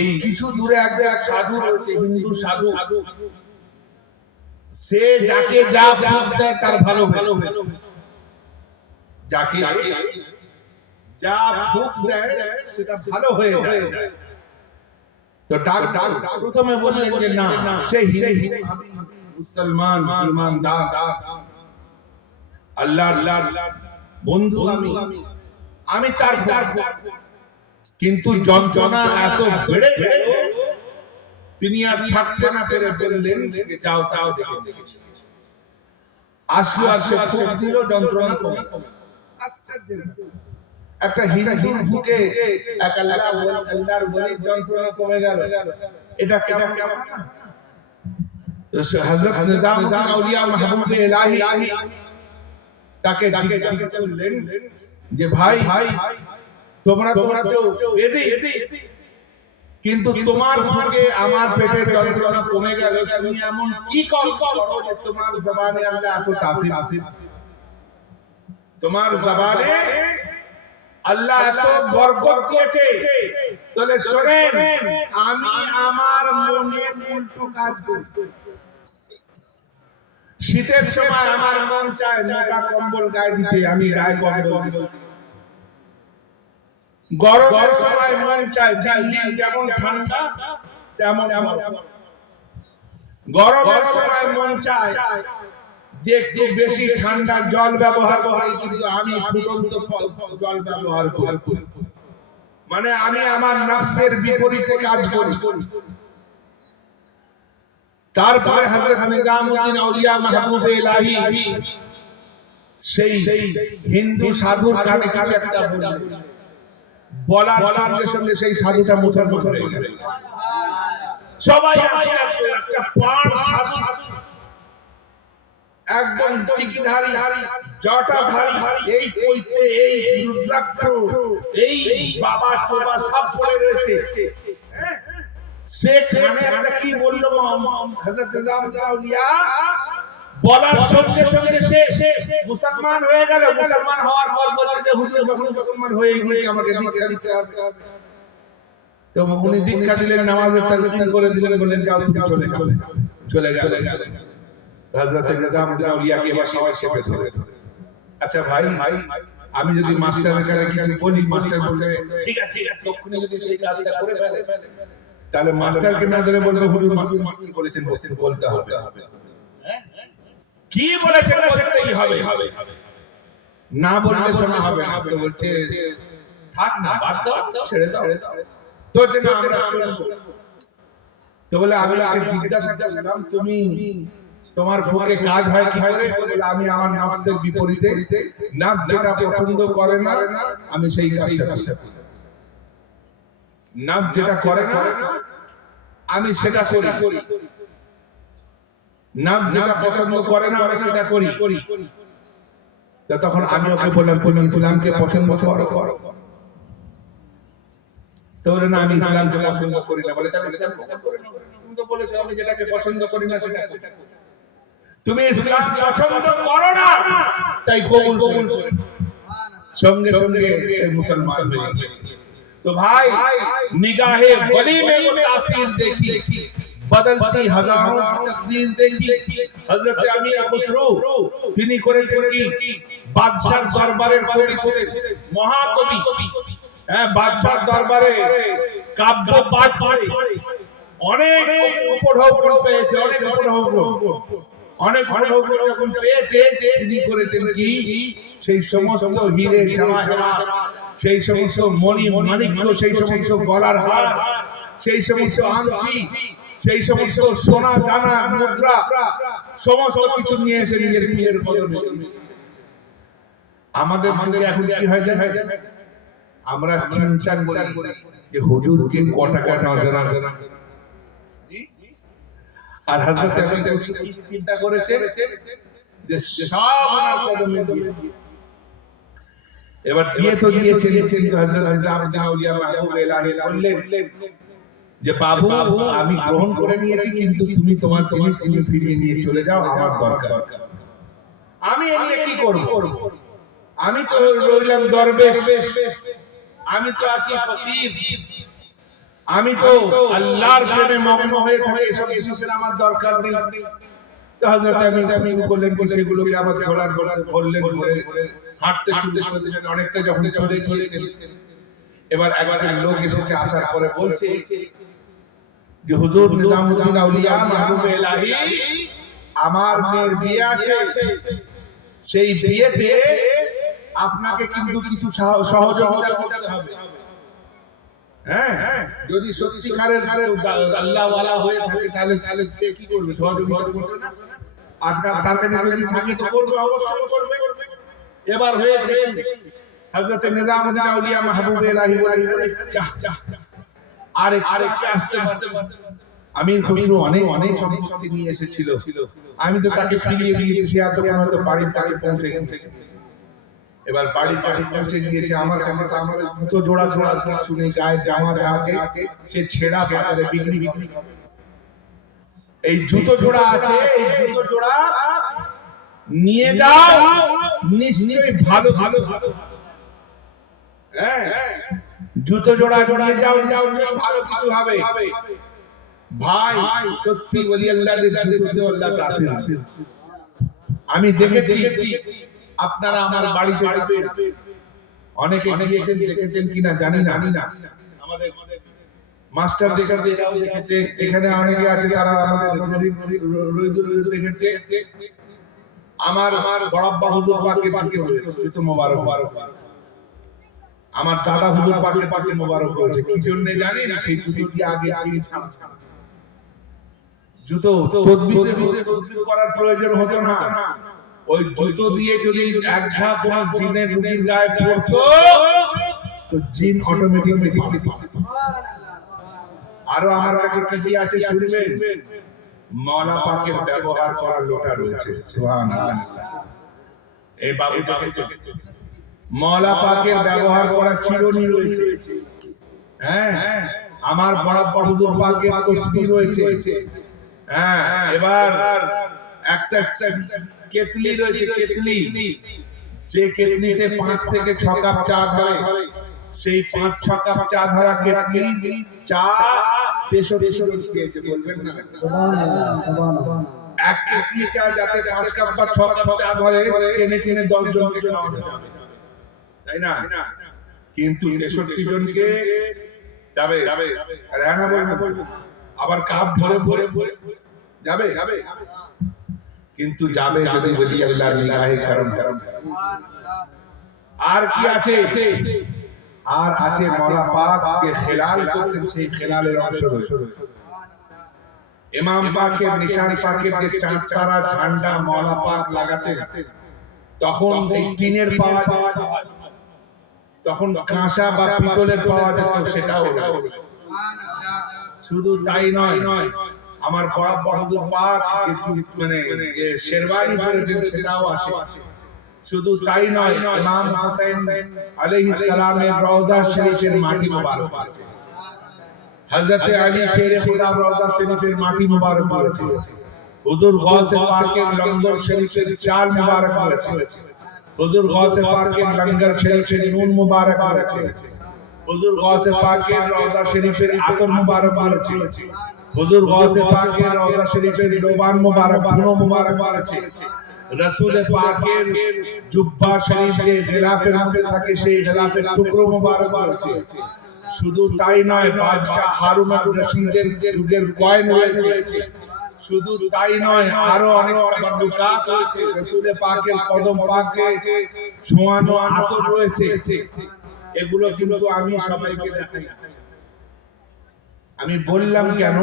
এই কিছু দূরে এক সাধু রয়েছে, হিন্দু সাধু, সে যাকে যা ফুক দেয় তার ভালো হয়ে, যাকে যা ফুক দেয় সেটা ভালো হয়ে যায়। তো ডাক প্রথমে বললেন যে না, সে মুসলমান ঈমানদার আল্লাহর বন্ধু, আমি তার কিন্তু যন্ত্রণা এত বেড়ে গেল, তিনি আর থাকতে না পেরে বললেন যে যাও দেখে আসলো, আর সে খুব দিল, যন্ত্রণা কমে। একটা হিন্দুর বুকে এক আল্লাহর ওলির যন্ত্রণা কমে গেল, এটা কেমন কথা না? তো হযরত নিজামউদ্দিন আউলিয়া মাহবুবে ইলাহি তাকে জিজ্ঞাসা করলেন যে ভাই তোমরা তো বেদী, কিন্তু তোমার বুকে আমার পেটের যন্ত্রণা কমে গেল, তুমি এমন কি করো যে তোমার জবানে আল্লাহ এত তাসির, তোমার জবানে আল্লাহ এত বরকত দিয়েছে? তাহলে শুনেন, আমি আমার মনে উল্টো কাজ করি। শীতের সময় আমার মন চায় মোটা কম্বল গায়ে দিতে, আমি গায়ে কম্বল দিই। গরমের সময় মন চায় দিল্লি যেমন ঠান্ডা তেমন গরমের সময় মন চায় যে একটু বেশি ঠান্ডা জল ব্যবহার করি, কিন্তু আমি ফুটন্ত জল ব্যবহার করি। মানে আমি আমার নফসের বিপরীতে কাজ করি। তারপরে হযরত নিজামউদ্দিন আউলিয়া মাহবুবে ইলাহি সেই হিন্দু সাধুর কানে কাছে একটা বলার সঙ্গে সঙ্গে সেই সাধুটা মুসলমান হয়ে গেল। সবাই একটা পাঁচ সাধু, একদম টিকিধারী, জটাধারী, এই কইতে এই রুদ্রাক্ষ, এই বাবা চোবা সব পড়ে রয়েছে। সেখানে একটা কি বললো হযরত নিজামউদ্দিন আউলিয়া, বলার সঙ্গে সঙ্গে সে মুসলমান হয়ে গেল। মুসলমান হওয়ার পর বলছে যে হুজুর যখন মুসলমান হয়ে গিয়ে আমাকে দীক্ষা দিতে হবে। তো উনি দীক্ষা দিলেন, নামাজের তালিম করে দিলেন, বললেন যাও তুমি চলে গেল। হযরত নিজামউদ্দিন আউলিয়াকে এবার সবাই চেপে ধরে, আচ্ছা ভাই আমি যদি মাস্টারের কাছে কিছু বলি, মাস্টার বলবে ঠিক আছে, তখনই যদি সেই কাজটা করে ফেলে, তাহলে মাস্টারকে না ধরে বলবে হুজুর মাস্টার বলেছেন বলতে হবে। কি বলেছেন বলতেই হবে, না বললে শোনা হবে না। তো বলছে থাক না, বাদ দাও, ছেড়ে দাও। তো যে না আমরা শুনবো। তো বলে আমি জিজ্ঞাসা করলাম তুমি তোমার বুকে কাজ হয় কি করে? বলে আমি আমার নফসের বিপরীতে, নফস যেটা পছন্দ করে না আমি সেই কাজটা করি। নফস যেটা করে না আমি সেটা করি। নফস যেটা পছন্দ করে না আমি সেটা করি। তখন আমি ওকে বললাম তুমি ইসলামকে পছন্দ করো? তো বলে না আমি ইসলামকে পছন্দ করি না। বলে তাহলে ইসলাম পছন্দ করি না? তুমি তো বলেছো আমি যেটাকে পছন্দ করি না সেটা করি। তুমি ইসলাম পছন্দ করো না তাই কবুল করে সঙ্গে সঙ্গে সে মুসলমান হয়ে গেছে। তো ভাই নিগাহে वली में वो तासीर देखी, बदलती हजारों तकदीर देखी। हजरत अमीर खुसरो তিনি করেছেন কি বাদশার দরবারের কবি ছিলেন, মহাকবি। হ্যাঁ, বাদশার দরবারে কাব্য পাঠ করে অনেক উপঢৌকন পেয়েছে, অনেক উপঢৌকন যখন পেয়েছে তিনি করেছেন কি সেই সমস্ত হীরে জওহরাত, সেই সমস্ত মণি মাণিক্য, সেই সমস্ত গলার হার, সেই সমস্ত আংটি, সেই সমস্ত সোনা দানা মুদ্রা সমস্ত কিছু নিয়ে এসে নিজের পীরের কদমে। আমাদের মধ্যে এখন কি হয় জানেন? আমরা চিন্তা করি যে হুজুরকে ক টাকা নজরা, আর হযরত আমির চিন্তা করেছে যে সব ওনার কদমে দিয়ে। এবার দিয়ে তো দিয়েছেন, কিন্তু হযরত নিজামউদ্দিন আউলিয়া মাহবুবে ইলাহি বললেন যে বাবু আমি গ্রহণ করে নিয়েছি, কিন্তু তুমি তোমার জিনিস ফিরিয়ে নিয়ে চলে যাও, আমার দরকার। আমি এনে কি করব? আমি তো রইলাম দরবেশ, আমি তো আছি ফকির, আমি তো আল্লাহর প্রেমে মগ্ন হয়ে থাকি, এসব কিছুর আমার দরকার নেই। তো হযরত আমির বললেন কি সেগুলোকে আমার ঝোলার বললেন, হাঁটতে শুনতে অনেকটা যখন চলে গিয়েছেন, এবার একজন লোক এসেছে, আসার পরে বলছে যে হুজুর নিজামউদ্দিন আউলিয়া মাহবুবে ইলাহি আমার মেয়ের বিয়ে আছে, সেই বিয়েতে আপনাকে কিন্তু কিছু সহযোগিতা করতে হবে। হ্যাঁ, যদি সত্যিকারের আল্লাহ ওয়ালা হয়ে থাকে তাহলে সে কি করবে? সহযোগিতা করবে না? আর তার কাছে যদি থাকে তো করবে, অবশ্যই করবে। এবার হয়েছে হযরত নিজামুদ্দিন আউলিয়া মাহবুব ইলাহি বলে আরে কে আসতে আমির খসরু অনেক সম্পত্তি নিয়ে এসেছিল, আমি তো তাকে ফিরিয়ে দিয়েছি, আর তখন হয়তো বাড়ির কাছে পৌঁছে গেছে। এবার বাড়ির কাছে পৌঁছে গিয়েছে, আমার কাছে তো আমার জুতো জোড়া কিছু নেই, গায়ে জামা থাকে সে ছেঁড়া বাজারে বিক্রি করে। এই জুতো জোড়া আছে, এই জুতো জোড়া নিয়ে যাও, নিশ্চয়ই ভালো হ্যাঁ জুতো জোড়া নিয়ে যাও, ভালো কিছু হবে। ভাই সত্যি বলি আল্লাহর জুতো আল্লাহ তাসির। আমি দেখেছি আপনারা আমার বাড়িতে অনেকে দেখেছেন কিনা জানি না, আমাদের মাস্টার দেখেছে, এখানে অনেকে আছে তারা আমাদের দেখেছে। আমার বড়াব্বা হুজুর পাকে জুতো মোবারক, আমার দাদা হুজুর পাকে মোবারক হয়েছে। কি জন্য জানেন? সেই জুতো দিয়ে আগে জুতো তদবির করার প্রয়োজন হতো না। ওই জুতো দিয়ে যদি এক ধাপ কোন জিনের রুগীর গায়ে পড়তো তো জিন অটোমেটিক। আরো আমার কাছে কি আছে শুনবেন? মাওলা পাকের ব্যবহার করার লোটা রয়েছে, সুবহানাল্লাহ। এই বাবু মাওলা পাকের ব্যবহার করার চিরুনি রয়েছে। হ্যাঁ, আমার বড়াব্বা হুজুর পাকের তাসবিহ রয়েছে। হ্যাঁ, এবার একটা কেতলি রয়েছে, কেতলি, যে কেতলিতে 5 থেকে 6 কাপ চা ধরে, সেই 5-6 কাপ চা ধরা কেতলি চা 63 খেয়েছে, বলবেন না সুবহানাল্লাহ। এক কেতলি চা যাতে 5 কাপ বা 6 কাপ চা ধরে, টেনে 10 জনকে খাওয়ানো যাবে, তাই না? কিন্তু 63 জনকে যাবে, আর হ্যাঁ না বলবেন, আবার কাপ ভরে যাবে, কিন্তু যাবে যদি বলি আল্লাহর নিগাহে কারম। আর কি আছে? আর আছে মাওলা পাক কে খেলাল করতেন, সেই খেলালের অংশ রয়েছে। ইমাম পাকের নিশান পাকের যে চাঁদ তারা ঝান্ডা মাওলা পাক লাগাতেন, তখন এই টিনের পাওয়া যায়, তখন কাঁসা বা পিতলের পাওয়া যেত, সেটাও শুধু তাই নয়, আমার বড়াব্বা হুজুর পাক মানে শেরওয়ানি পরেছেন, সেটাও আছে। শুধু তাই নয়, ইমাম হোসেন আলাইহিস সালামের রওজা শরীফের মাটি মোবারক আছে, হযরত আলী শেরে খুদা রওজা শরীফের মাটি মোবারক আছে, হুজুর গাউসে পাকের লঙ্গর শরীফের চাল মোবারক আছে, হুজুর গাউসে পাকের লঙ্গর শরীফের নুন মোবারক আছে, হুজুর গাউসে পাকের রওজা শরীফের আতর মোবারক আছে, হুজুর গাউসে পাকের রওজা শরীফের লোবান মোবারক, বুনো মোবারক আছে, রাসূল পাকের জুব্বা শরীফে গিলাফের মধ্যে থাকে, সেই গিলাফের টুকরো মোবারক আছে। শুধু তাই নয়, বাদশা হারুন আর রশিদের যুগের কয়েন রয়েছে। শুধু তাই নয়, আরো অনেক বারকাত রয়েছে, রাসূল পাকের কদম পাকে ছোঁয়ানো আতর রয়েছে। এগুলো কিন্তু আমি সবাইকে দেখাই। আমি বললাম কেন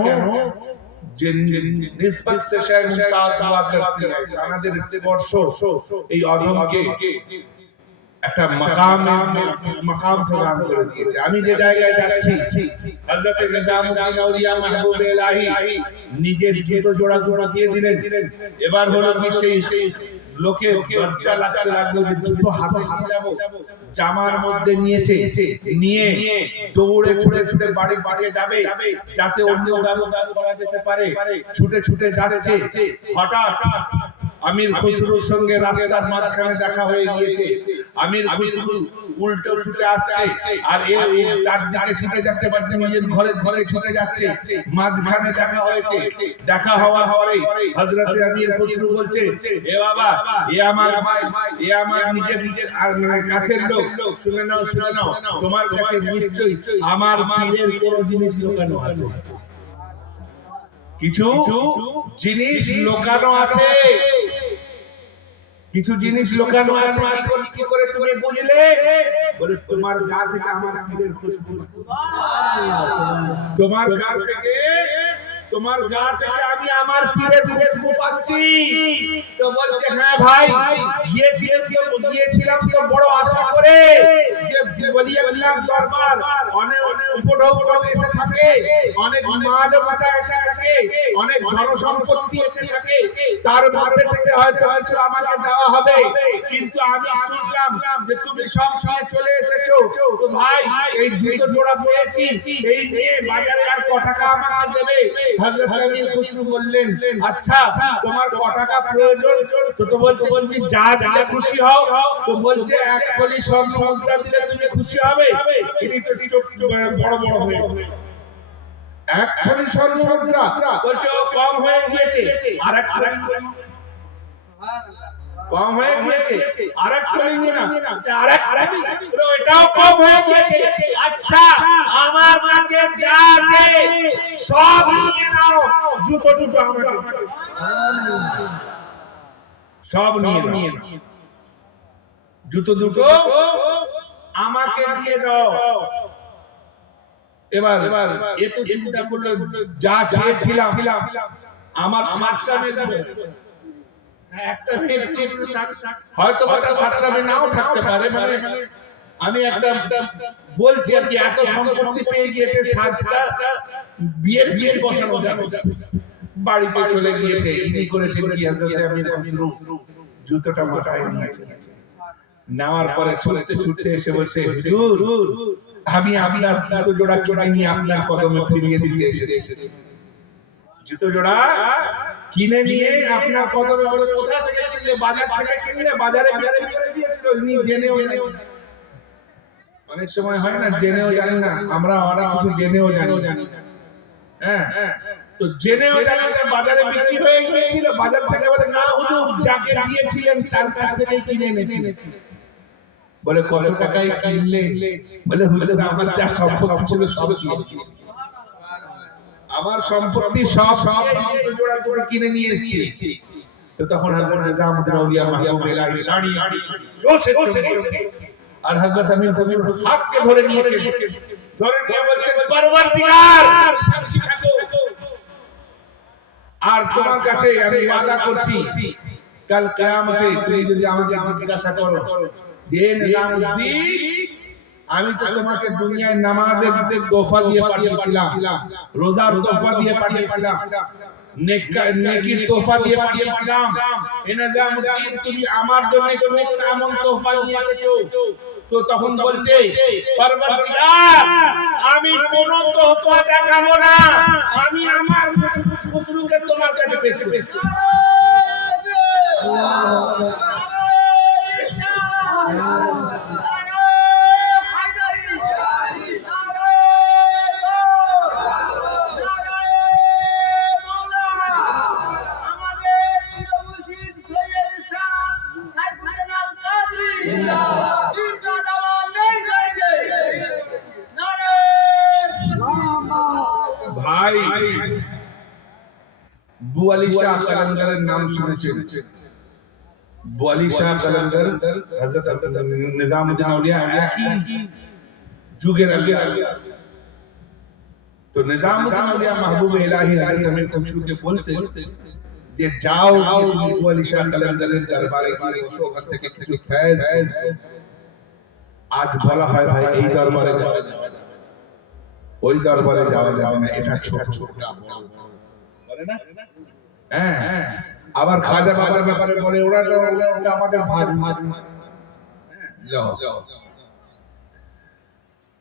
যে নিসবত সে শায় মুমতাজ হুয়া করতি है, আমাদের স্পর্শ এই অধমকে একটা মাকাম প্রদান করে দিয়েছে। আমি যে জায়গায় যাচ্ছি, হযরত নিজামুদ্দিন আউলিয়া মাহবুব ইলাহি নিজের জুতো জোড়া দিয়ে দিলেন। এবার হলো কি সেই লোকে লজ্জা লাগতে লাগলো যে জুতো হাতে নিয়ে যাব, জামার মধ্যে নিয়ে দৌড়ে ছুটে বাড়ি যাবে, যাতে অন্য ব্যবস্থা করা যেতে পারে। ছুটে যাচ্ছে, হঠাৎ আমির খসরুর সঙ্গে রাস্তার মাঝখানে দেখা হয়ে গিয়েছে। আমির খসরু উল্টো ছুটে আসছে, আর তার দিকে ছুটে যাচ্ছে, নিজের ঘরে ছুটে যাচ্ছে। মাঝখানে দেখা হয়েছে, দেখা হওয়ার পরে হযরত আমির খসরু বলছে, এ বাবা, এ আমার ভাই, এ আমার নিজের কাছের লোক, শুনে নাও, তোমার কাছে নিশ্চয়ই আমার পীরের কোনো জিনিস লুকানো আছে, কিছু জিনিস লুকানো আছে, কি করে তুমি বুঝলে? বলে তোমার গা থেকে আমার পীরের খুশবু, তোমার গা থেকে তোমার গা থেকে আমি আমার পীরের খুশবু পাচ্ছি। তো বলছে হ্যাঁ ভাই, গিয়েছিলাম তো বড় আশা করে যে ওলিয়াল্লাহর দরবার অনেক উপঢৌকন এসে থাকে, অনেক মাল মাতা এসে থাকে, অনেক ধন সম্পত্তি এসে থাকে, তার মধ্যে থেকে হয়তো কিছু আমাকে দেওয়া হবে। কিন্তু আমি শুনলাম যে তুমি সব সময় চলে এসেছো, তো ভাই এই জুতো জোড়া পরেছি, এই নিয়ে বাজারে আর ক টাকা আমাকে দেবে? হযরত আমির খুশরু বললেন আচ্ছা তোমার ক টাকা প্রয়োজন? তো বলছে যা যা খুশি হও। তো বলছে 1 কলি স্বর্ণ মুদ্রা দিলে তুমি খুশি হবে? ইনি তো চোখ বড় বড় হয়ে 1 কলি স্বর্ণ মুদ্রা বলছে ও কম হয়ে গিয়েছে, আর এক কম হয়ে গিয়েছে, আরেক কলি না আরেক এটাও কম হয়ে গিয়েছে। আচ্ছা আমার কাছে যা আছে সব নিয়ে নাও, জুতো জুতো আমাকে সব নিয়ে নাও, জুতো দুটো আমাকে দিয়ে দাও। এবার একটু চিন্তা করলো, যা চেয়েছিলাম আমার সাতটা মেয়ে, একটা মেয়ে হয়তো বা সাতটা মেয়ে নাও থাকতে পারে, মানে আমি একটা বলছি আর কি, এত সম্পত্তি পেয়ে গিয়েছে, সাতটা বিয়ে বসানো যাবে। বাড়িতে চলে গিয়েছে, ইনি করেছেন কি হযরত আমির খুশরু জুতোটা মাথায় নিয়েছে, নেওয়ার পরে ছুটতে ছুটতে এসে বলছে হুজুর আমি আপনার জুতো জোড়া কিনে নিয়ে আপনার কদমে ফিরিয়ে দিতে এসেছি। জুতো জোড়া কিনে নিয়ে আপনার কদমে, কোথা থেকে কিনলে? বাজার থেকে কিনলে, বাজারে বিক্রি দিয়েছিল, ইনি জেনেও অনেক সময় হয় না জেনেও জানি না, আমরা অনেক কিছু জেনেও জানি, হ্যাঁ তো জেনেও জানি না বাজারে বিক্রি হয়ে গিয়েছিল। বাজার থেকে বলে না হুজুর যাকে দিয়েছিলেন তার কাছ থেকেই কিনে এনেছি। বলে কত টাকায় কিনলে? বলে হুজুর আমার যা সম্পত্তি ছিল সব দিয়েছি, আমার সম্পত্তি সব জোড়া জোড়া কিনে নিয়ে এসেছি। তো তখন হযরত নিজামউদ্দিন আউলিয়া মাহবুব ইলাহি দাঁড়িয়ে জোশে আর হযরত আমির খুশরুর হাতকে ধরে নিয়েছেন, ধরে নিয়ে বলছেন পরবর্তীকার সাক্ষী থাকো, আর তোমার কাছে আমি ওয়াদা করছি কাল কিয়ামতে তুমি যদি আমাকে জিজ্ঞাসা করো যে নিজামউদ্দিন আমি তো তোমাকে দুনিয়ায় নামাজের তোহফা দিয়ে পাঠিয়েছিলাম, রোজার তোহফা দিয়ে পাঠিয়েছিলাম, নেকির তোহফা দিয়ে পাঠিয়েছিলাম, নিজামউদ্দিন তুমি আমার জন্য কোন এমন তোহফা নিয়ে এসেছো? তো তখন বলছে পরবর্তীকার আমি কোন তোহফা দেখাবো না, আমি আমার খুশরুকে তোমার কাছে পেশ করব। ভাই বুয়ালি শাহ কালাঙ্গারের নাম শুনেছেন? বুয়ালি শাহ কালাঙ্গার হযরত নিজামউদ্দিন আউলিয়া একই যুগের আগে। তো নিজামউদ্দিন আউলিয়া মাহবুব ইলাহি হযরত আমির খুশরুকে বলতেন যে যাও বুয়ালি শাহ কালাঙ্গারের দরবারে গিয়ে ওখান থেকে কিছু ফয়েজ। আজ বলা হয় ভাই এই দরবারে যাওয়া যাবে না, ওই দরবারে যাওয়া যাবে না, এটা ছোট বলে না? হ্যাঁ আবার খাজা বাবার ব্যাপারে বলে ওরা আমাদের ভাগ যাও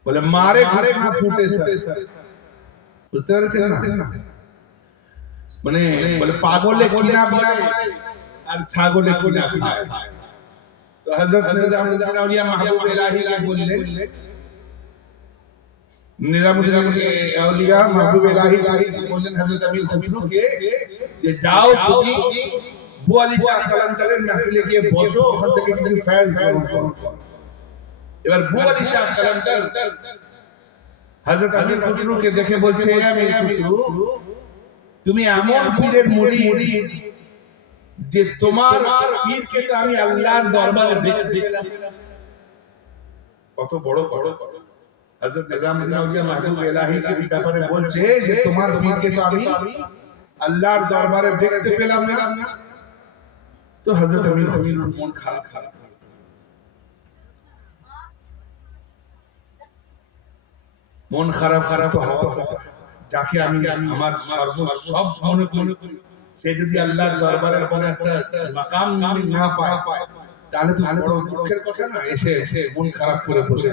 বলে মারে ঘরে না ফুটে স্যার, বুঝতে পারছেন না? মানে বলে পাগলে কিনা বলে আর ছাগলে কিনা খায়। তো হযরত নিজামউদ্দিন আউলিয়া মাহবুব ইলাহি কে বললেন, নিজামউদ্দিন আউলিয়া মাহবুব ইলাহি বললেন হযরত আমির খুশরুকে যে যাও তুমি বুয়ালি শাহ কালাঙ্গারের মাহফিলে গিয়ে বসো, ওখান থেকে কিছু ফয়েজ গ্রহণ করো। এবার বুয়ালি শাহ কালাঙ্গার হযরত আমির খুশরুকে দেখে বলছে আমির খুশরু তুমি এমন পীরের মুরিদ যে তোমার পীরকে তো আমি আল্লাহর দরবারে দেখতে পেলাম, কত বড় কথা। হযরত নিজামুদ্দিন আউলিয়া মাহবুব ইলাহি के ব্যাপারে বলছে যে তোমার পীরকে তো আমি আল্লাহর দরবারে দেখতে পেলাম না। তো হযরত আমির খুশরুর মন খারাপ তো যাকে আমি আমার সব মনে করি সে যদি আল্লাহর দরবারের কোনো একটা মাকাম না পায় তাহলে তো দুঃখের কথা না। এসে মন খারাপ করে বসে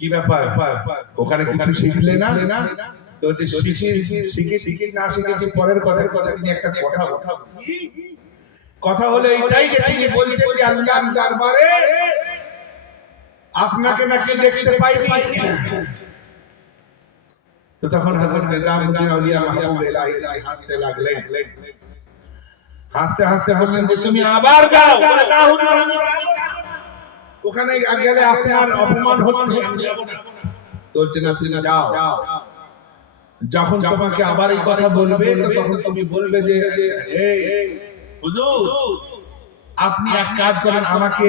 কি ব্যাপার ওখানে কিছু শিখলে না? তো যে শিখে না শিখেছি পরের কথা নিয়ে একটা কথা হলো এইটাই যে তিনি বলছেন যে আল্লাহর দরবারে আপনাকে নাকি দেখতে পাইনি। তো তখন হযরত নিজামুদ্দিন আউলিয়া মাহবুব ইলাহি হাসতে লাগলেন। হাসতে বললেন যে তুমি আবার গাও। না হুজুর আমি ওখানে গেলে আপনার অপমান হচ্ছে। বলছেন আপনি যাও, যখন তোমাকে আবার এই কথা বলবে তখন তুমি বলবে যে এই হুজুর আপনি এক কাজ করেন, আমাকে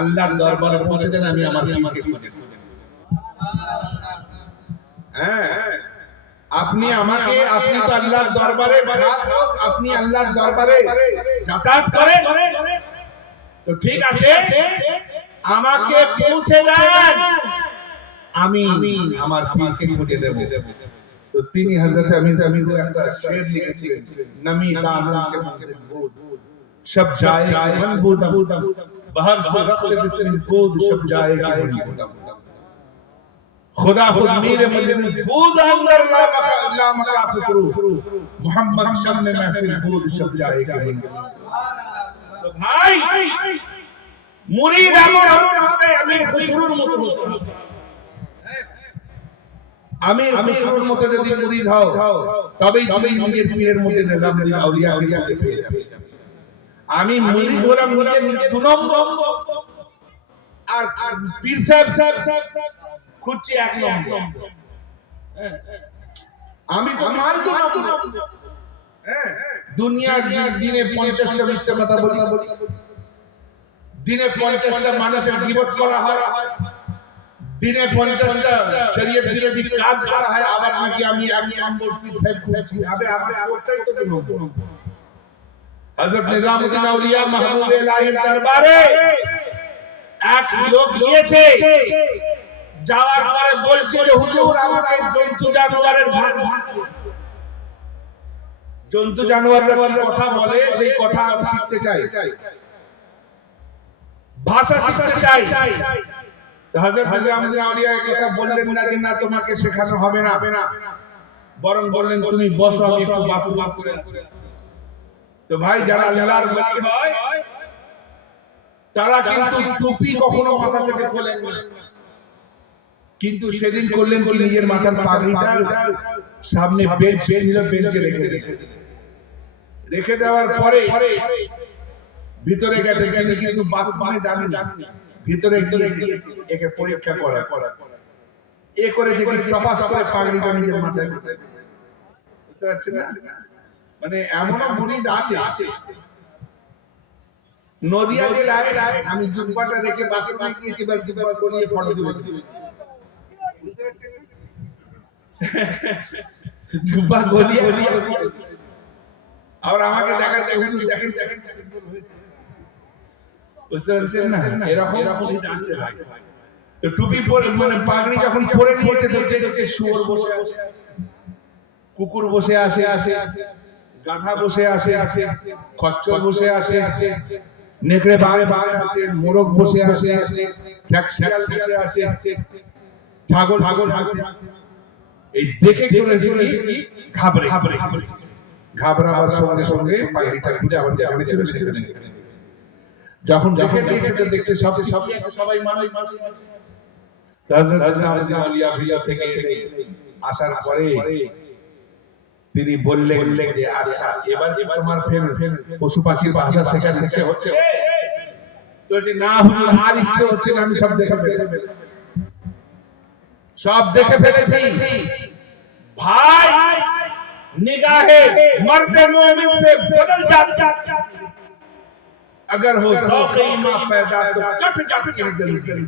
আল্লাহর দরবারে পৌঁছে দেন, আমি আমার পীরকে খুঁজে নেব। হ্যাঁ আপনি তো আল্লাহর দরবারে আপনি আল্লাহর দরবারে যাতায়াত করেন, তো ঠিক আছে আমাকে পৌঁছে দেন, আমি আমার পীরকে খুঁজে দেব। তো তিনি হযরত আমির একটা শের লিখেছিলেন, নমি দামন के मंजिल दूर शब जाएगा मन बूदम बाहर से रख्स बिस्म दूर शब जाएगा बूदम खुदा खुद मेरे मजलिस बूद अंदर ला मका फिक्रू मोहम्मद शब में महफिल बूद शब जाएगा। तो भाई मुरीद এমন হবে আমির খুসরুর মতো হতে হবে। আমির খুসরুর মতো যদি মুরিদ হও তবেই তুমি নিজের পীরের মধ্যে নিজামুদ্দিন আউলিয়াকে পেয়ে যাবে। আমি মুরিদ হলাম নিজে দু নম্বর, আর পীর সাহেব খুঁজছে এক নম্বর। আমি তো মাল দু নম্বর। দুনিয়ার দিনে 50টা মিথ্যা কথা বলি, দিনে 50টা মানুষের গীবত করা হয়, দিনে 50টা শরীয়ত বিরোধী কাজ করা হয়, আবার নাকি আমি নম্বর পীর সাহেব খুঁজছি। ওটাই তো নম্বর। হযরত নিজামুদ্দিন আউলিয়া মাহবুব ইলাহির দরবারে এক লোক গিয়েছে, যাওয়ার পরে বলছে যে হুজুর আমাকে জন্তু জানোয়ারের জন্তু জানোয়ারের কথা বলে, সেই কথা আমি শিখতে চাই, ভাষা শিখতে চাই। হযরত নিজামুদ্দিন আউলিয়া এই কথা বললেন না যে না তোমাকে শেখানো হবে না, বরং বললেন তুমি বসো, আমি একটু বাত করে। তো ভাই যারা আল্লাহর ওলি হয় তারা কিন্তু টুপি কখনো মাথা থেকে খোলেন না, কিন্তু সেদিন করলেন কি নিজের মাথার পাগড়িটা সামনে বেঞ্চে রেখে দেওয়ার পরে ভিতরে গেছে, কিন্তু বাথরুমে জানি ভিতরে গিয়ে একে পরীক্ষা করা এ করে যে টপাস করে পাগড়িটা নিজের মাথায় বুঝতে পারছেন না? মানে এমনও মুরিদ আছে নদিয়া জেলায়, আমি জুব্বাটা রেখে বাথরুমে গিয়েছি, বা জুব্বা গলিয়ে ফটো দিয়েছি, জুব্বা গলিয়ে আর আমাকে দেখাচ্ছে হুজুর দেখেন বুঝতে পারছেন না? এরকম আছে ভাই। তো টুপি পরে মানে পাগড়ি যখন পরে নিয়েছে তো দেখছে শুয়োর বসে আছে, কুকুর বসে আছে, গাধা বসে আছে, খচ্চর বসে আছে, নেকড়ে বাঘ আছে, মোরগ বসে আছে, ট্যাক্সিয়াল বসে আছে, ছাগল আছে। এই দেখে ঘাবড়াবার সঙ্গে সঙ্গে পাগড়িটা খুলে আবার যেখানে ছিল সেখানে যখন দেখছে সবাই মানুষ। থেকে আসার পরে তিনি বললেন যে আচ্ছা এবার যে তোমার ফের পশু পাখির ভাষা শেখা হচ্ছে, তো যে না হুজুর আর ইচ্ছে হচ্ছে না, আমি সব দেখে ফেলেছি ভাই। निगाहे मर्द मोमिन से बदल जाती, अगर हो ज़ौक़ ईमान पैदा तो कट जाती है जल्दी।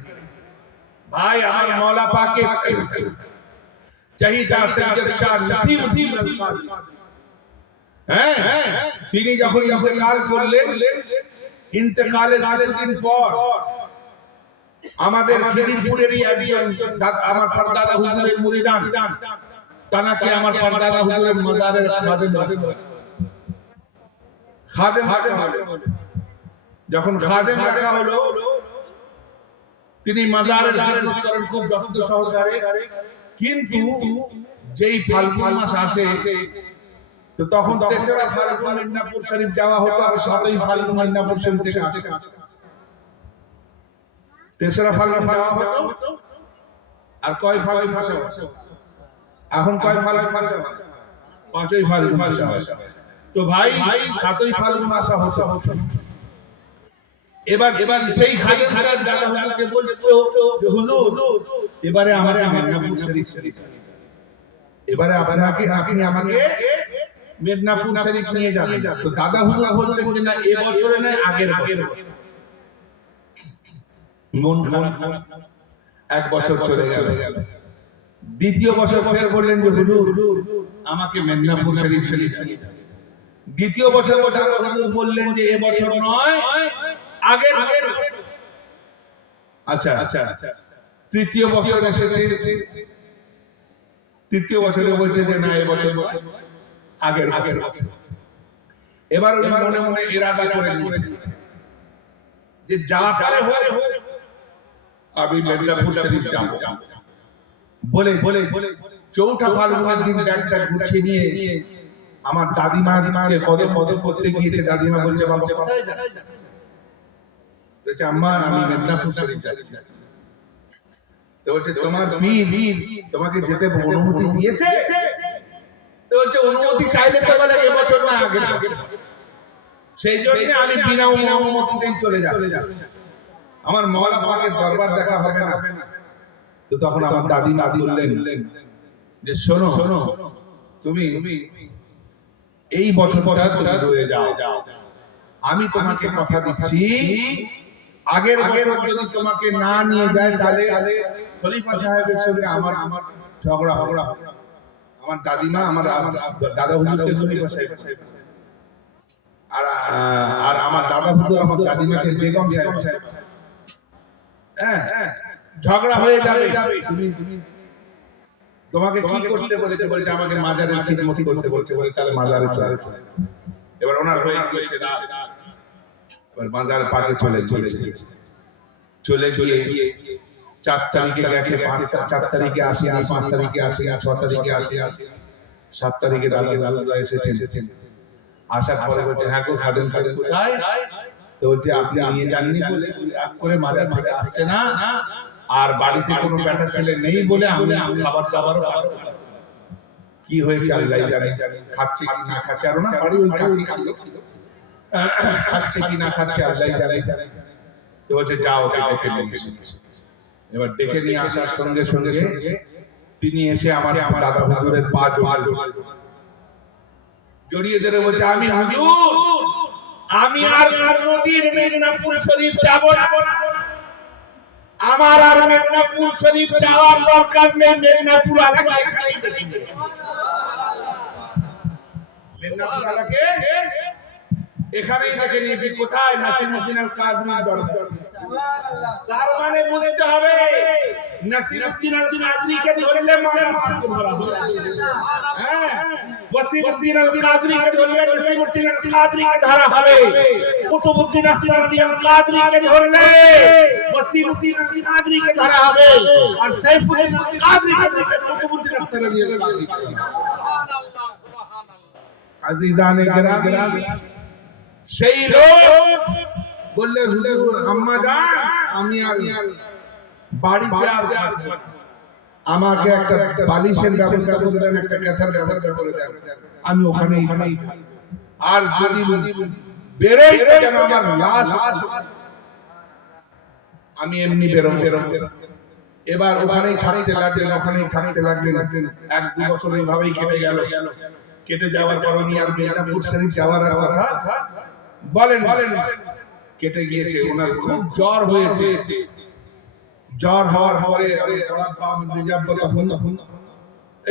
ভাই আমার মওলা পাকে চাহিদা সৈয়দ শাহ নসিরউদ্দিন আল কাদরি, হ্যাঁ, তিনি যখন ইন্তেকাল করলেন, ইন্তেকালের কিছুদিন পর আমাদের খিদিরপুরেরই একজন আমার পরদাদা হুজুরের মুরিদান, তানাকে আমার পরদাদা হুজুরের মাজারের খাদেম যখন খাদেম রাখা হলো, তিনি মাজারের খিদমত করেন খুব যত্ন সহকারে। কিন্তু যেই ফাল্গুন মাস আসে, তো তখন 3রা ফাল্গুন মিদনাপুর শরীফ যাওয়া হতো, আর 7ই ফাল্গুন মিদনাপুর শরীফ থেকে আসে। 3রা ফাল্গুন যাওয়া হতো, আর কয় ফাল্গুন মাসে এখন কয় ফাল্গুন মাসে 5ই ফাল্গুন মাসে। তো ভাই 7ই ফাল্গুন মাসে হতো। এবার সেই খাদেম সাহেব দাদা হুজুরকে বলতো যে হুজুর এবারে আমারে মেদিনীপুর শরীফ, এবারে আপনি আমাকে মেদিনীপুর শরীফ নিয়ে যাবেন। তো দাদা হুজুর বললেন যে না, এই বছরে নয়, আগের বছর। মন খারাপ, 1 বছর চলে গেল। দ্বিতীয় বছর ফের বললেন যে হুজুর আমাকে মেদিনীপুর শরীফ নিয়ে যাবেন। দ্বিতীয় বছর দাদা হুজুর বললেন যে এই বছর নয়, আগের। আচ্ছা, তৃতীয় বছর এসেছে, তৃতীয় বছরে বলছে যে না, এই বছর আগের। এবার উনি মনে মনে ইরাদা করে নিয়েছেন যে যা পারে হয় আমি মেদিনীপুর শরীফ যাব। বলে চৌঠা ফাল্গুনের দিন ব্যাগটা গুছিয়ে নিয়ে আমার দাদিমাকে কদম করতে গিয়েছে। দাদিমা বলছে বাবা কোথায় যাচ্ছ? বলছে আম্মা আমি মেদিনীপুর শরীফ যাচ্ছি। তো বলছে তোমার পীর তোমাকে যেতে অনুমতি দিয়েছে? তো বলছে অনুমতি চাইলে তো বলে এই বছর না, আগে। সেই জন্য আমি বিনা অনুমতিতেই চলে যাচ্ছি, আমার মওলা পাকের দরবার দেখা হবে না। তো তখন আমার দাদিমা বললেন যে শোনো তুমি এই বছরটা তুমি রয়ে যাও, আমি তোমাকে কথা দিচ্ছি আগের যদি তোমাকে না নিয়ে যায় তাহলে খলিফা সাহেবের সঙ্গে আমার ঝগড়া হবে। আমার দাদিমা আমার দাদা হুজুরকে খলিফা সাহেব, আর আমার দাদা হুজুর আমার দাদিমাকে বেগম সাহেব, হ্যাঁ, ঝগড়া হয়ে যাবে। তোমাকে কি করতে বলেছে? বলেছে আমাকে মাজারের খিদমত করতে বলছে, তাহলে মাজারে চলে। এবার ওনার হয়ে গিয়েছে রাত, এবার মাজার পাকে চলে গিয়ে 4 তারিখে গেছে, 4 তারিখে আসি, 5 তারিখে আসি, 6 তারিখে আসি, 7 তারিখে দাদা এসেছেন। আসার পরে বলছে হ্যাঁ গো খাদেম কোথায়? তো বলছে আপনি নিয়ে জানিনি বলে করে মাজার থেকে আসছে না, আর বাড়িতে কোনো বেটা ছেলে নেই বলে আমি খাবার কি হয়েছে আল্লাহ জানে, খাচ্ছে কি না খাচ্ছে, আর না বাড়ি ওই কাছে ছিল, খাচ্ছে কি না খাচ্ছে আল্লাহ জানে। তো বলছে যাও দেখে নিয়ে এসো। এবার দেখে নিয়ে আসার সঙ্গে সঙ্গে তিনি এসে আমার দাদা হুজুরের পা জড়িয়ে ধরে বলছে আমি হুজুর, আমি আর নদীর মেদিনীপুর শরীফ যাব না, আমার আর মেদিনীপুর শরীফ যাওয়ার দরকার নেই, মেদিনীপুর এলাকায় এখানেই দেখে নিয়েছি কোথায় নসিরউদ্দিন আল কাদরির দরবার। তার মানে বুঝতে হবে নসিরউদ্দিন আল কাদরিকে ধরলে ধরা হবে, হ্যাঁ, ওয়াসিউদ্দিন আল কাদরিকে ধরলে নসিরউদ্দিন আল কাদরিকে ধরা হবে, কুতুবউদ্দিন নসিরউদ্দিন আল কাদরিকে ধরলে ওয়াসিউদ্দিন আল কাদরিকে ধরা হবে, আর সাইফুদ্দিন আল কাদরিকে ধরলে কুতুবউদ্দিন আল কাদরিকে ধরা হবে। আজিজানে গ্রাম সেই লোক বললে হুজুর আম্মা জান আমি আর বাড়িতে আর আমাকে একটা বালিশের ব্যবস্থা করে দেন, একটা কাঁথার ব্যবস্থা করে দেন, আমি ওখানেই আর যদি বেরোই যেন আমার লাশ আমি এমনি বেরোবো। এবার ওখানেই থাকতে লাগলেন 1-2 বছর এইভাবেই কেটে গেল। কেটে যাওয়ার পর উনি আর মেদিনীপুর শরীফ যাওয়ার কথা বলেন কেটে গিয়েছে। ওনার খুব জ্বর হয়েছে, জ্বর হওয়ার পরে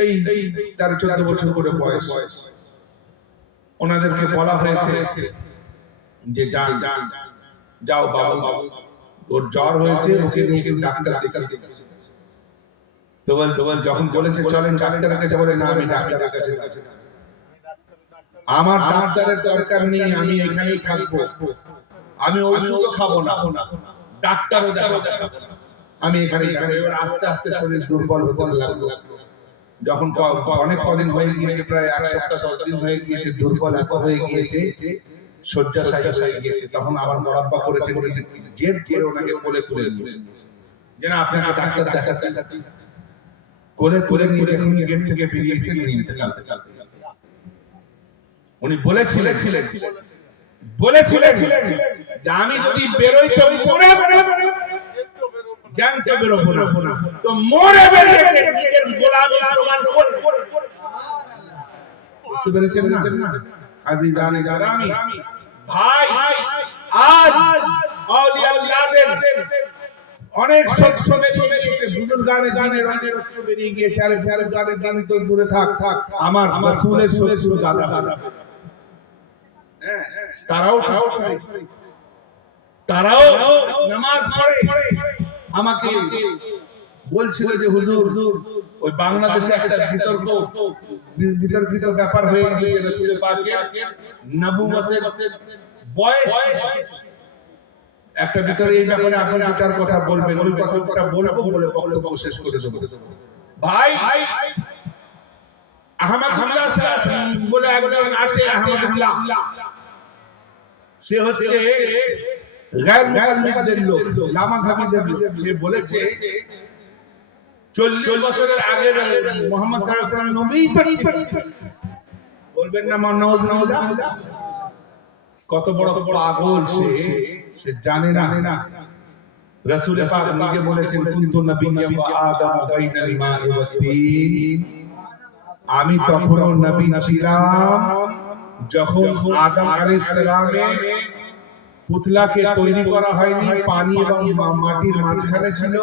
এই 13-14 বছর করে বয়স, ওনাদেরকে বলা হয়েছে যে যাও বাবু, ওর জ্বর হয়েছে, ওকে ডাক্তার দেখাতে। তো যখন বলেছে চলেন ডাক্তারের কাছে, বলে না আমি ডাক্তারের কাছে, আমার ডাক্তারের দরকার নেই, আমি এখানেই থাকবো, আমি ওষুধও খাবো না, ডাক্তারও দেখাবো, আমি এখানেই থাকবো। এবার আস্তে আস্তে শরীর দুর্বল হতে লাগলো। যখন অনেক কদিন হয়ে গিয়েছে, প্রায় 1 সপ্তাহ 10 দিন হয়ে গিয়েছে, দুর্বল এত হয়ে গিয়েছে, শয্যাশায়ী হয়ে গিয়েছে। তখন আবার মরাব্বা করেছে, জেদ করে ওনাকে কোলে তুলে নিয়েছে, যে না আপনাকে ডাক্তার দেখাতে। কোলে তুলে নিয়ে যখন গেট থেকে বেরিয়েছেন, উনি বলেছিলেন যে আমি যদি বেরোই তো মরে জানতে বেরোবো না, তো মরে বেরিয়েছে নিজের গোলামি প্রমাণ করে। বুঝতে পেরেছেন না আজিজানে জারামি ভাই? আজ আউলিয়াউল্লাহদের অনেক সত্য বেরিয়ে গিয়েছে, বুজুর্গানে জানের অনেক সত্য বেরিয়ে গিয়েছে। আর বুজুর্গানের জান তো দূরে থাক, আমার রাসূলের সত্য দাদা তারাও নামাজ পড়ে। আমাকে বলছিল যে হুজুর ওই বাংলাদেশে একটা বিতর্কিত ব্যাপার হয়ে গিয়েছে, রাসূল পাকের নবুয়তের বয়স একটা ভিতরে, এই ব্যাপারে আপনি বিচার কথা বলবেন, ওই কথাটা বলবো বলে বক্তব্য শেষ করে দেব। ভাই আহমদুল্লাহ বলে একজন আছে, আহমদুল্লাহ, সে হচ্ছে গায়র মুকাল্লিদদের লোক, লামাযহাবীদের লোক। সে বলেছে 40 বছরের আগে মুহাম্মদ সাল্লাল্লাহু আলাইহি ওয়াসাল্লাম নবী তো বলবেন না মানউজুবিল্লাহ। কত বড় পাগল সে জানে না। রাসূল পাক নিজে বলেছেন কুনতু নাবিয়্যান ওয়া আদাম বাইনাল মা'i ওয়াত তিন, আমি তখনও নবী ছিলাম যখন আদম আলাইহিস সালামের পুতলাকে তৈরি করা হয়নি, পানি এবং মাটির মাঝখানে ছিল।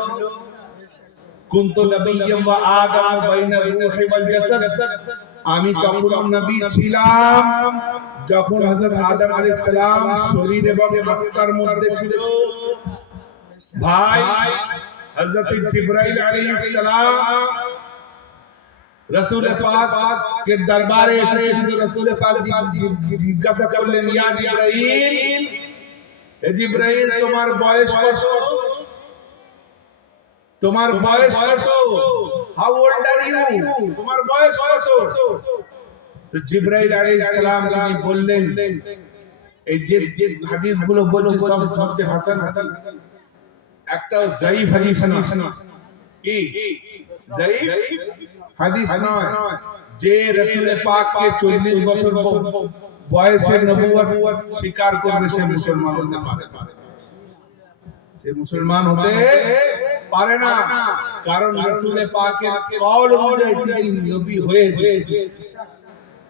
কুনতু নাবিয়্যান ওয়া আদাম বাইনার রূহি ওয়াল জাসাদ, আমি তখনও নবী ছিলাম যখন হযরত আদম আলাইহিস সালাম শরীর এবং আত্মার মধ্যে ছিল। ভাই হযরত জিবরাইল আলাইহিস সালাম রাসূল পাক কে দরবারে এসে রাসূল পাক জিজ্ঞাসা করলেন, ইয়া জিবরাইল, হে জিবরাইল তোমার বয়স কত? তোমার বয়স কত? How old are you? তোমার বয়স কত? তো জিবরাইল আলাইহিস সালাম তিনি বললেন, এই যে হাদিসগুলো বলছি সব সবচেয়ে হাসান, একটাও যায়ীফ হাদিস না। কি যায়ীফ হাদিস নয় যে রাসূল পাককে 40 বছর বয়সে নবুয়ত স্বীকার করবে সে মুসলমান হতে পারে? সে মুসলমান হতে পারে না, কারণ রাসূল পাকের কওল অনুযায়ী তিনি নবী হয়েছে।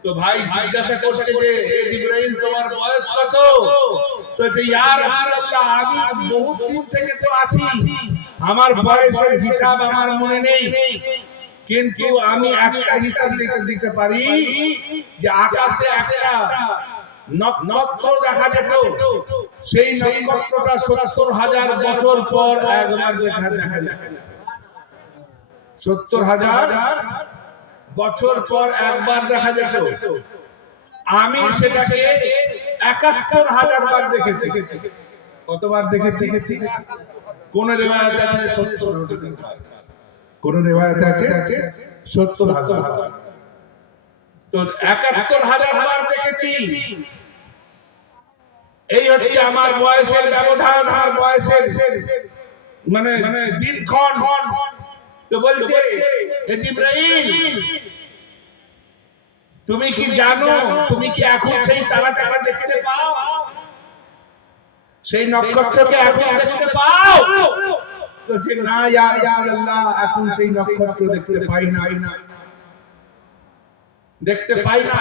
তো ভাই জিজ্ঞাসা করছে যে হে জিবরাইল তোমার বয়স কত? তো যে ইয়া রাসূলুল্লাহ আমি বহুত দিন থেকে তো আছি, আমার বয়সের হিসাব আমার মনে নেই, কিন্তু আমি একটা হিসাব দিতে পারি যে আকাশে একটা নক্ষত্র দেখা যেত, সেই নক্ষত্রটা ৭০,০০০ বছর পর একবার দেখা যায়। ৭০,০০০ বছর পর একবার দেখা যেত। আমি সেটাকে ৭১,০০০ বার দেখেছি। কতবার দেখেছি? কোন রিওয়ায়াতে আছে ৭০,০০০, কোন রিওয়ায়াতে আছে ৭০,০০০। তো ৭১,০০০ বার দেখেছি। এই হচ্ছে আমার বয়সের ব্যবধান, আমার বয়সের মানে দিনক্ষণ। তো বলছে হে জিবরাইল তুমি কি জানো, তুমি কি এখন সেই তারাটা দেখতে পাও, সেই নক্ষত্রকে এখন দেখতে পাও? তো যে না ইয়া আল্লাহ, এখন সেই নক্ষত্র দেখতে পাই না, দেখতে পাই না।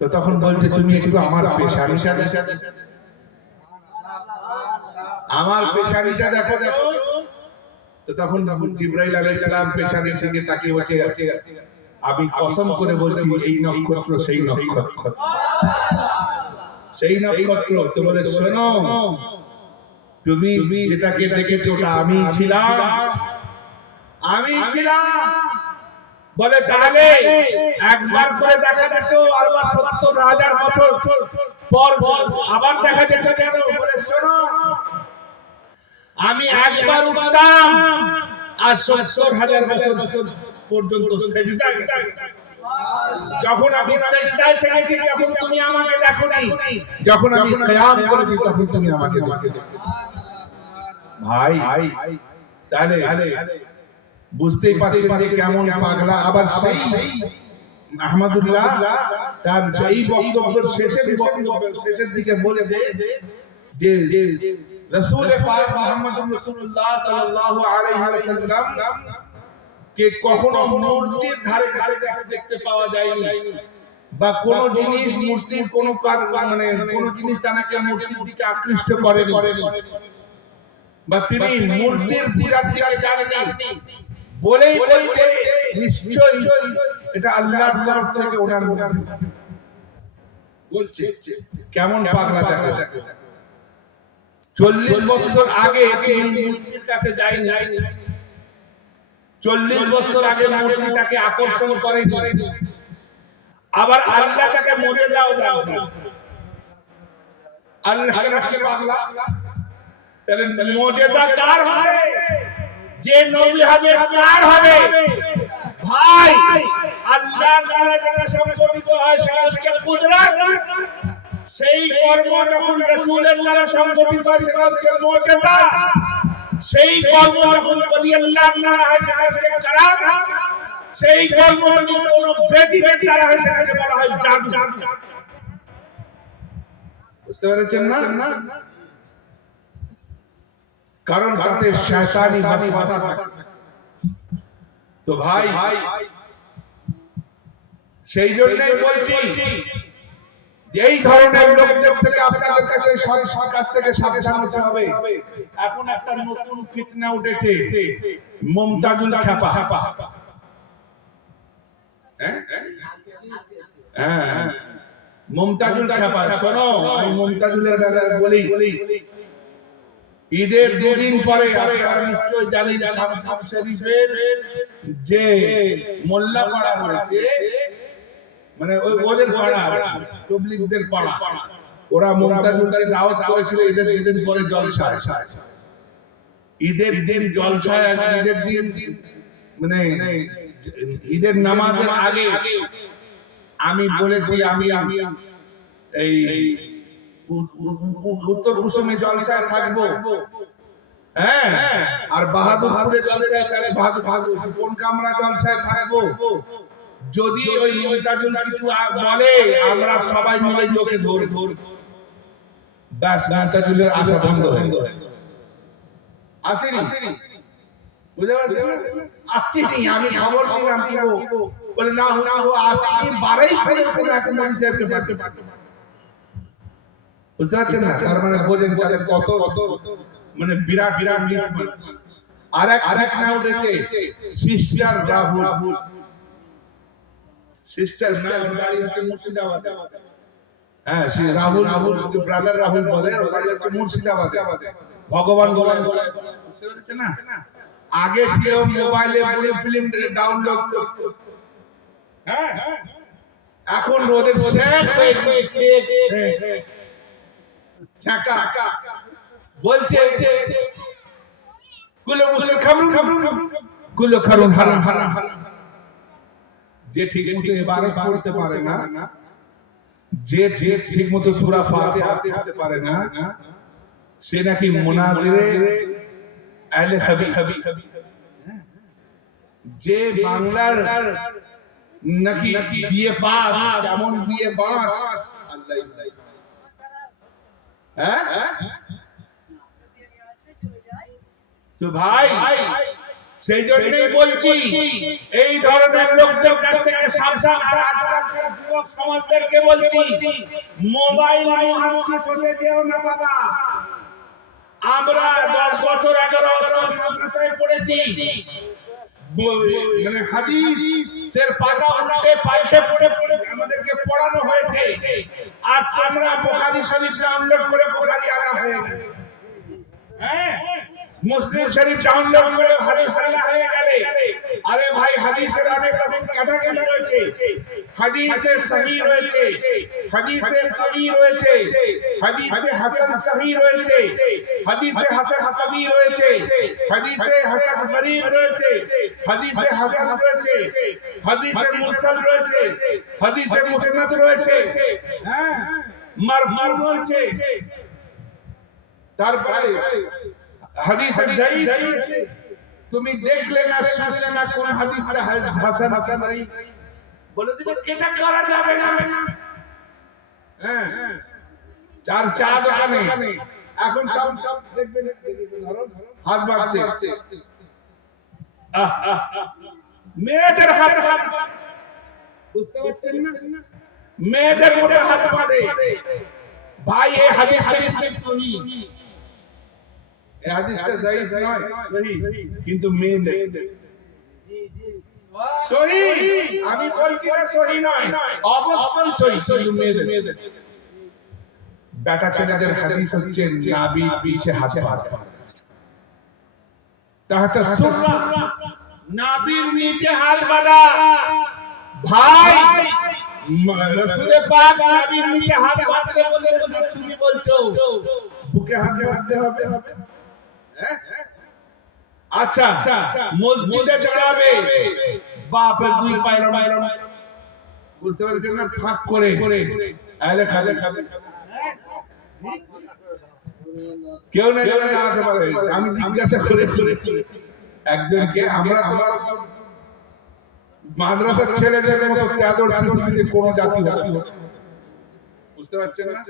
তো তখন বলছে তুমি একটু আমার পেশার হিসাবে আমার পেশানিটা দেখো দেখো। তো তখন জিবরাইল আলাইহিস সালাম পেশানির দিকে তাকিয়ে বলছে, আমি কসম করে বলছি এই নক্ষত্র সেই নক্ষত্র, সেই নক্ষত্র। তো বলে শোনো, তুমি যেটাকে দেখেছো ওটা আমি ছিলাম, আমি ছিলাম। বলে তাহলে একবার করে দেখা যেত, আবার ৭০,০০০ বছর পর আবার দেখা যেত কেন? বলে শোনো, আমি একবার উঠতাম আর ৭০,০০০ বছর পর্যন্ত সেজদায়। যখন আমি সেজদায় থেকেছি তখন তুমি আমাকে দেখোনি, যখন আমি কিয়াম করেছি তখন তুমি আমাকে দেখেছো। ভাই তাহলে বুঝতেই পারছেন যে কেমন পাগলা। আবার সেই আহমদুল্লাহ তার এই বক্তব্যের শেষের দিকে বলেছে যে রাসূল পাক মুহাম্মদুর রাসূলুল্লাহ সাল্লাল্লাহু আলাইহি ওয়াসাল্লাম কে কখনো মূর্তির ধারে ধারে দেখতে পাওয়া যায়নি, বা কোন জিনিস মূর্তির কোন মানে কোন জিনিস তাকে মূর্তির দিকে আকৃষ্ট করেনি, বা তিনি মূর্তির পূজার দিকে যাননি বলেই বলছে নিশ্চয়ই এটা আল্লাহর তরফ থেকে ওনার বলছে। কেমন পাগলা দেখা দেখো। ৪০ বছর আগে তিনি মূর্তির কাছে যায়নি, ৪০ বছর আগে মূর্তি তাকে আকর্ষণ করেনি, আবার আল্লাহ তাকে মুজিজাও দেন। আল্লাহকে পাগলা। তাহলে মুজিজা কার হবে? যে নবী হবে কার হবে? ভাই আল্লাহর দ্বারা যারা সংগঠিত হয় সেটা হচ্ছে কুদরত। সেই কর্ম যখন রাসূলের দ্বারা সংগঠিত হয় সেটা হচ্ছে মুজিজা। সেই কর্ম যখন ওলি আল্লাহর দ্বারা হয় সেটা হচ্ছে কারামাত। সেই কর্ম যখন কোন ব্যক্তির দ্বারা হয় সেটাকে বলা হয় জাদু। বুঝতে পেরেছেন না? কারণ তাতে শয়তানি ওয়াসওয়াসা থাকে। তো ভাই সেই জন্যই বলছি যে এই ধরনের লোকদের থেকে আপনাদের কাছে কাছ থেকে সাবধান হতে হবে। এখন একটা নতুন ফিতনা উঠেছে, মুমতাজুল খ্যাপা। হ্যাঁ মুমতাজুল খ্যাপা। শোনো, আমি মুমতাজুলের ব্যাপারে বলি। ঈদের দুদিন পরে আপনারা নিশ্চয়ই জানেন শামস শরীফের যে মোল্লা পাড়া হয়েছে, মানে ওদের পাড়া, তাবলীগদের পাড়া, ওরা মুমতাজুলকে দাওয়াত করেছিল ঈদের দিন পরে জলসায়। ঈদের দিন জলসায়, ঈদের দিন মানে ঈদের নামাজের আগে আমি বলেছি আমি এই উত্তর কুসুমে জলসায় থাকবো। হ্যাঁ, আর বাহাদুরপুরে জলসায় থাকবো, বাহাদুর কোন কামরা জলসায় থাকবো। যদি ওই মুমতাজুল কিছু বলে আমরা সবাই মিলে লোকে ধরবো, ব্যাস মুমতাজুলের আশা বন্ধ হয়ে যাবে। আসেনি, বুঝতে পারছেন? আসেনি, আমি খবর দিলাম বলে না ও আসেনি, বারেই করে একটা মানুষের কাছে। বুঝতে পারছেন না? তার মানে বোঝেন তাদের কত মানে বিরাট আরেক না উঠেছে সিস্টার রাহুল। সিস্টার না বাড়ি হচ্ছে মুর্শিদাবাদ। হ্যাঁ, সে রাহুল ব্রাদার রাহুল বলে, ওর বাড়ি হচ্ছে মুর্শিদাবাদ। ভগবান বলে, বুঝতে পারছেন না? আগে ছিল মোবাইলে ফিল্ম ডাউনলোড করতে। হ্যাঁ, এখন ওদের শেখ হয়েছে চাকা বলছে কুলো মুসলিম কুলো খারুন হারাম। যে ঠিক মতো ইবাদত করতে পারে না, যে ঠিক মতো সূরা ফাতিহা পড়তে পারে না, সে নাকি মুনাজিরে আহলে হাদিস। যে বাংলার নাকি বিয়ে পাস, কেমন বিয়ে পাস আল্লাহ। হ্যাঁ, তো ভাই সেই জন্যই বলছি এই ধরনের লোকদের কাছ থেকে সাবধান। আর আজকাল যুবক সমাজদেরকে বলছি মোবাইল মুহাম্মদি শুনে যেও না বাবা। আমরা 10 বছর 11 বছর মাদ্রাসায় পড়েছি, মানে হাদিসের পাতা উল্টে পাল্টে পড়ে পড়ে আমাদেরকে পড়ানো হয়েছে, আর আমরা বুখারী শরীফ ডাউনলোড করে বুখারী আনা হয়ে গেছে, হ্যাঁ মুসলিম শরীফ ডাউনলোড করে হাদিস আনা হয়ে গেলে। আরে ভাই, হাদিসের অনেক রকম ক্যাটাগরি রয়েছে, হাদিসে সহিহ রয়েছে, হাদিসে সহিহ রয়েছে, হাদিসে হাসান সহিহ রয়েছে, হাদিসে হাসান সহিহ রয়েছে, হাদিসে হাসান গরীব রয়েছে, হাদিসে হাসান রয়েছে, হাদিসে মুরসাল রয়েছে, হাদিসে মুসনাদ রয়েছে, হ্যাঁ মারফু রয়েছে, তারপরে হাদিসে যায়ীদ রয়েছে। তুমি দেখলে না শুনলে না কোন হাদিসটা হাসান হাসান নাই, বলে দিলে এটা করা যাবে না। হ্যাঁ চার চা দোকানে এখন সব দেখবেন হাত বাড়ছে, মেয়েদের হাত, বুঝতে পারছেন না, মেয়েদের মধ্যে হাত বাঁধে। ভাই এই হাদিসটা সহিহ, এই হাদিসটা যায়ীদ নয়, সহিহ, কিন্তু মেয়েদের সহিহ। আমি বলছি না সহিহ নয়, অবশ্যই সহিহ, কিন্তু মেয়েদের। বেটা ছেলেদের হাদিস হচ্ছে নাভির পিছে হাত বাঁধা, তাহাতে সুররা, নাভির নিচে হাত বাঁধা। ভাই রাসূলে পাক নাভির নিচে হাত বাঁধতে বলে তুমি বলছো বুকে হাত বাঁধতে হবে? আচ্ছা মসজিদে দাঁড়াবে, বাপরে দুই পায়ের মায়ের, বুঝতে পারছেন না, ফাঁক করে আইলে খাবে খাবে, কেউ না কেউ দাঁড়াতে পারে। আমি জিজ্ঞাসা করে একজনকে, আমরা মাদ্রাসার ছেলেদের মতো চাদর পৃথিবীতে কোন জাতি জাতি, বুঝতে পারছেন না,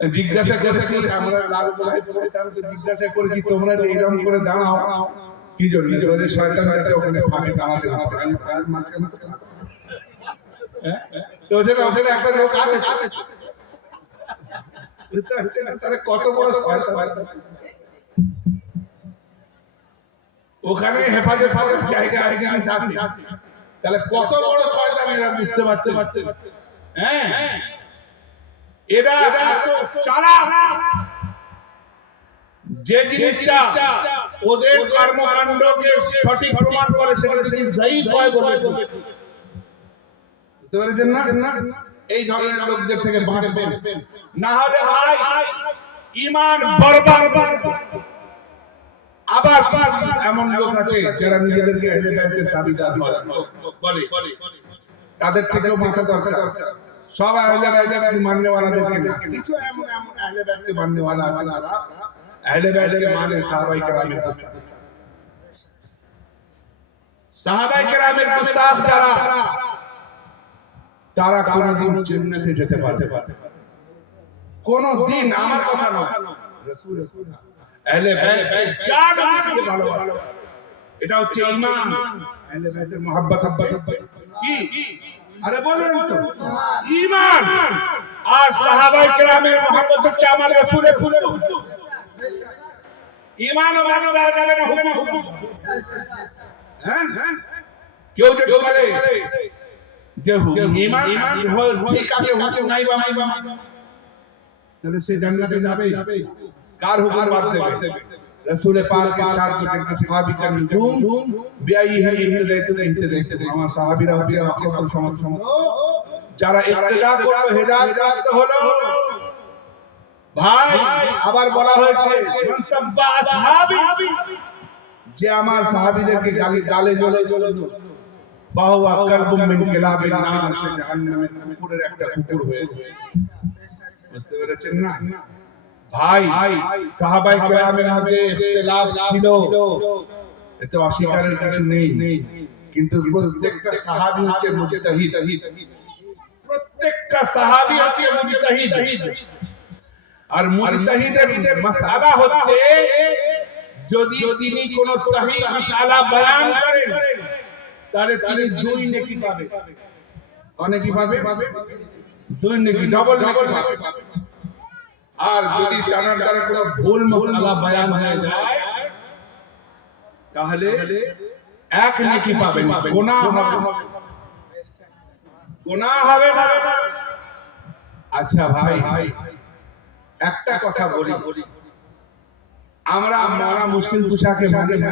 জিজ্ঞাসা করেছি আমরা জিজ্ঞাসা করেছি তোমরা যে এরকম করে দাঁড়াও কি জন্য? শয়তান যাতে ওখানে ফাঁকে দাঁড়াতে না পারে। তো ওখানে একটা লোক আছে, বুঝতে পারছেন না, তাহলে কত বড় শয়তান ওখানে হেফাজত জায়গা আছে, তাহলে কত বড় শয়তান এরা, বুঝতে পারছেন? হ্যাঁ এরা চালাক, যে জিনিসটা ওদের কর্মকাণ্ডকে সঠিক প্রমাণ করে সেটা সেই যায়ীদ হয় বলে, বুঝতে পারছেন না? এই ধরনের লোকদের থেকে বাঁচবেন, না হলে ভাই ঈমান বরবাদ। আবার এমন লোক আছে যারা নিজেদেরকে আহলে বাইতের দাবিদার বলে, তাদের থেকেও বাঁচা দরকার। সব আহলে বাইত মাননে ওয়ালাদেরকে না, কিছু এমন আহলে বাইতকে মাননে ওয়ালা আছে না, আহলে বাইতকে মানে সাহাবায়ে কেরামের গুস্তাখ, সাহাবায়ে কেরামের গুস্তাখ যারা, তারা কোনদিন জান্নাতে যেতে পারবে কোনদিন, আমার কথা নয়, রাসূলের কথা। আহলে বাইত জানকে ভালোবাসে, এটা হচ্ছে ঈমান। আহলে বাইতের মহব্বত কি? আরে বলেন তো, ঈমান। আর সাহাবায়ে কেরামের মহব্বত হচ্ছে আমার রাসূলের হুকুম। ঈমান ও মানা যাবে না হুকুম। হ্যাঁ কেউ যদি বলে যে ঈমান ঠিক আছে, হুকুম নাই বা তাহলে সে জান্নাতে যাবে, কার হুকুম বাদ দেবে? রাসূল পাক ইরশাদ করেন সাহাবীদের নুজুম বিআইহি ইহতিদাইতে, আমার সাহাবীরা হচ্ছে আখিরাত সমাজ, যারা ইহতিদা করবে হেদায়েত প্রাপ্ত হলো। ভাই আবার বলা হয়েছে মান সাব্বা আসহাবি, যে আমার সাহাবীদেরকে গালে জ্বলে বাহুয়া কালবুম মিন কিলাবিন নার, সে জাহান্নামের কুকুরের একটা কুকুর হয়ে যাবে, বুঝতে পেরেছেন না? ভাই সাহাবায়ে কেরামের মধ্যে ইখতিলাফ ছিল, এতে অস্বীকারের কিছু নেই, কিন্তু প্রত্যেকটা সাহাবী হচ্ছে মুজতাহিদ, প্রত্যেকটা সাহাবী হচ্ছে মুজতাহিদ। আর মুজতাহিদের মাসআলা হচ্ছে যদি তিনি কোন সহিহ মাসআলা বয়ান করেন তাহলে তিনি দুই নেকি পাবে, অনেকই পাবে, দুই নেকি, ডবল নেকি পাবে। আর যদি তানার দ্বারা কোনো ভুল মাসআলা বয়ান হয়ে যায় তাহলে এক নেকি পাবেন, গুনাহ হবে না। আচ্ছা ভাই, একটা কথা বলি, আমরা মরা মুশকিল কুশাকে মানি না?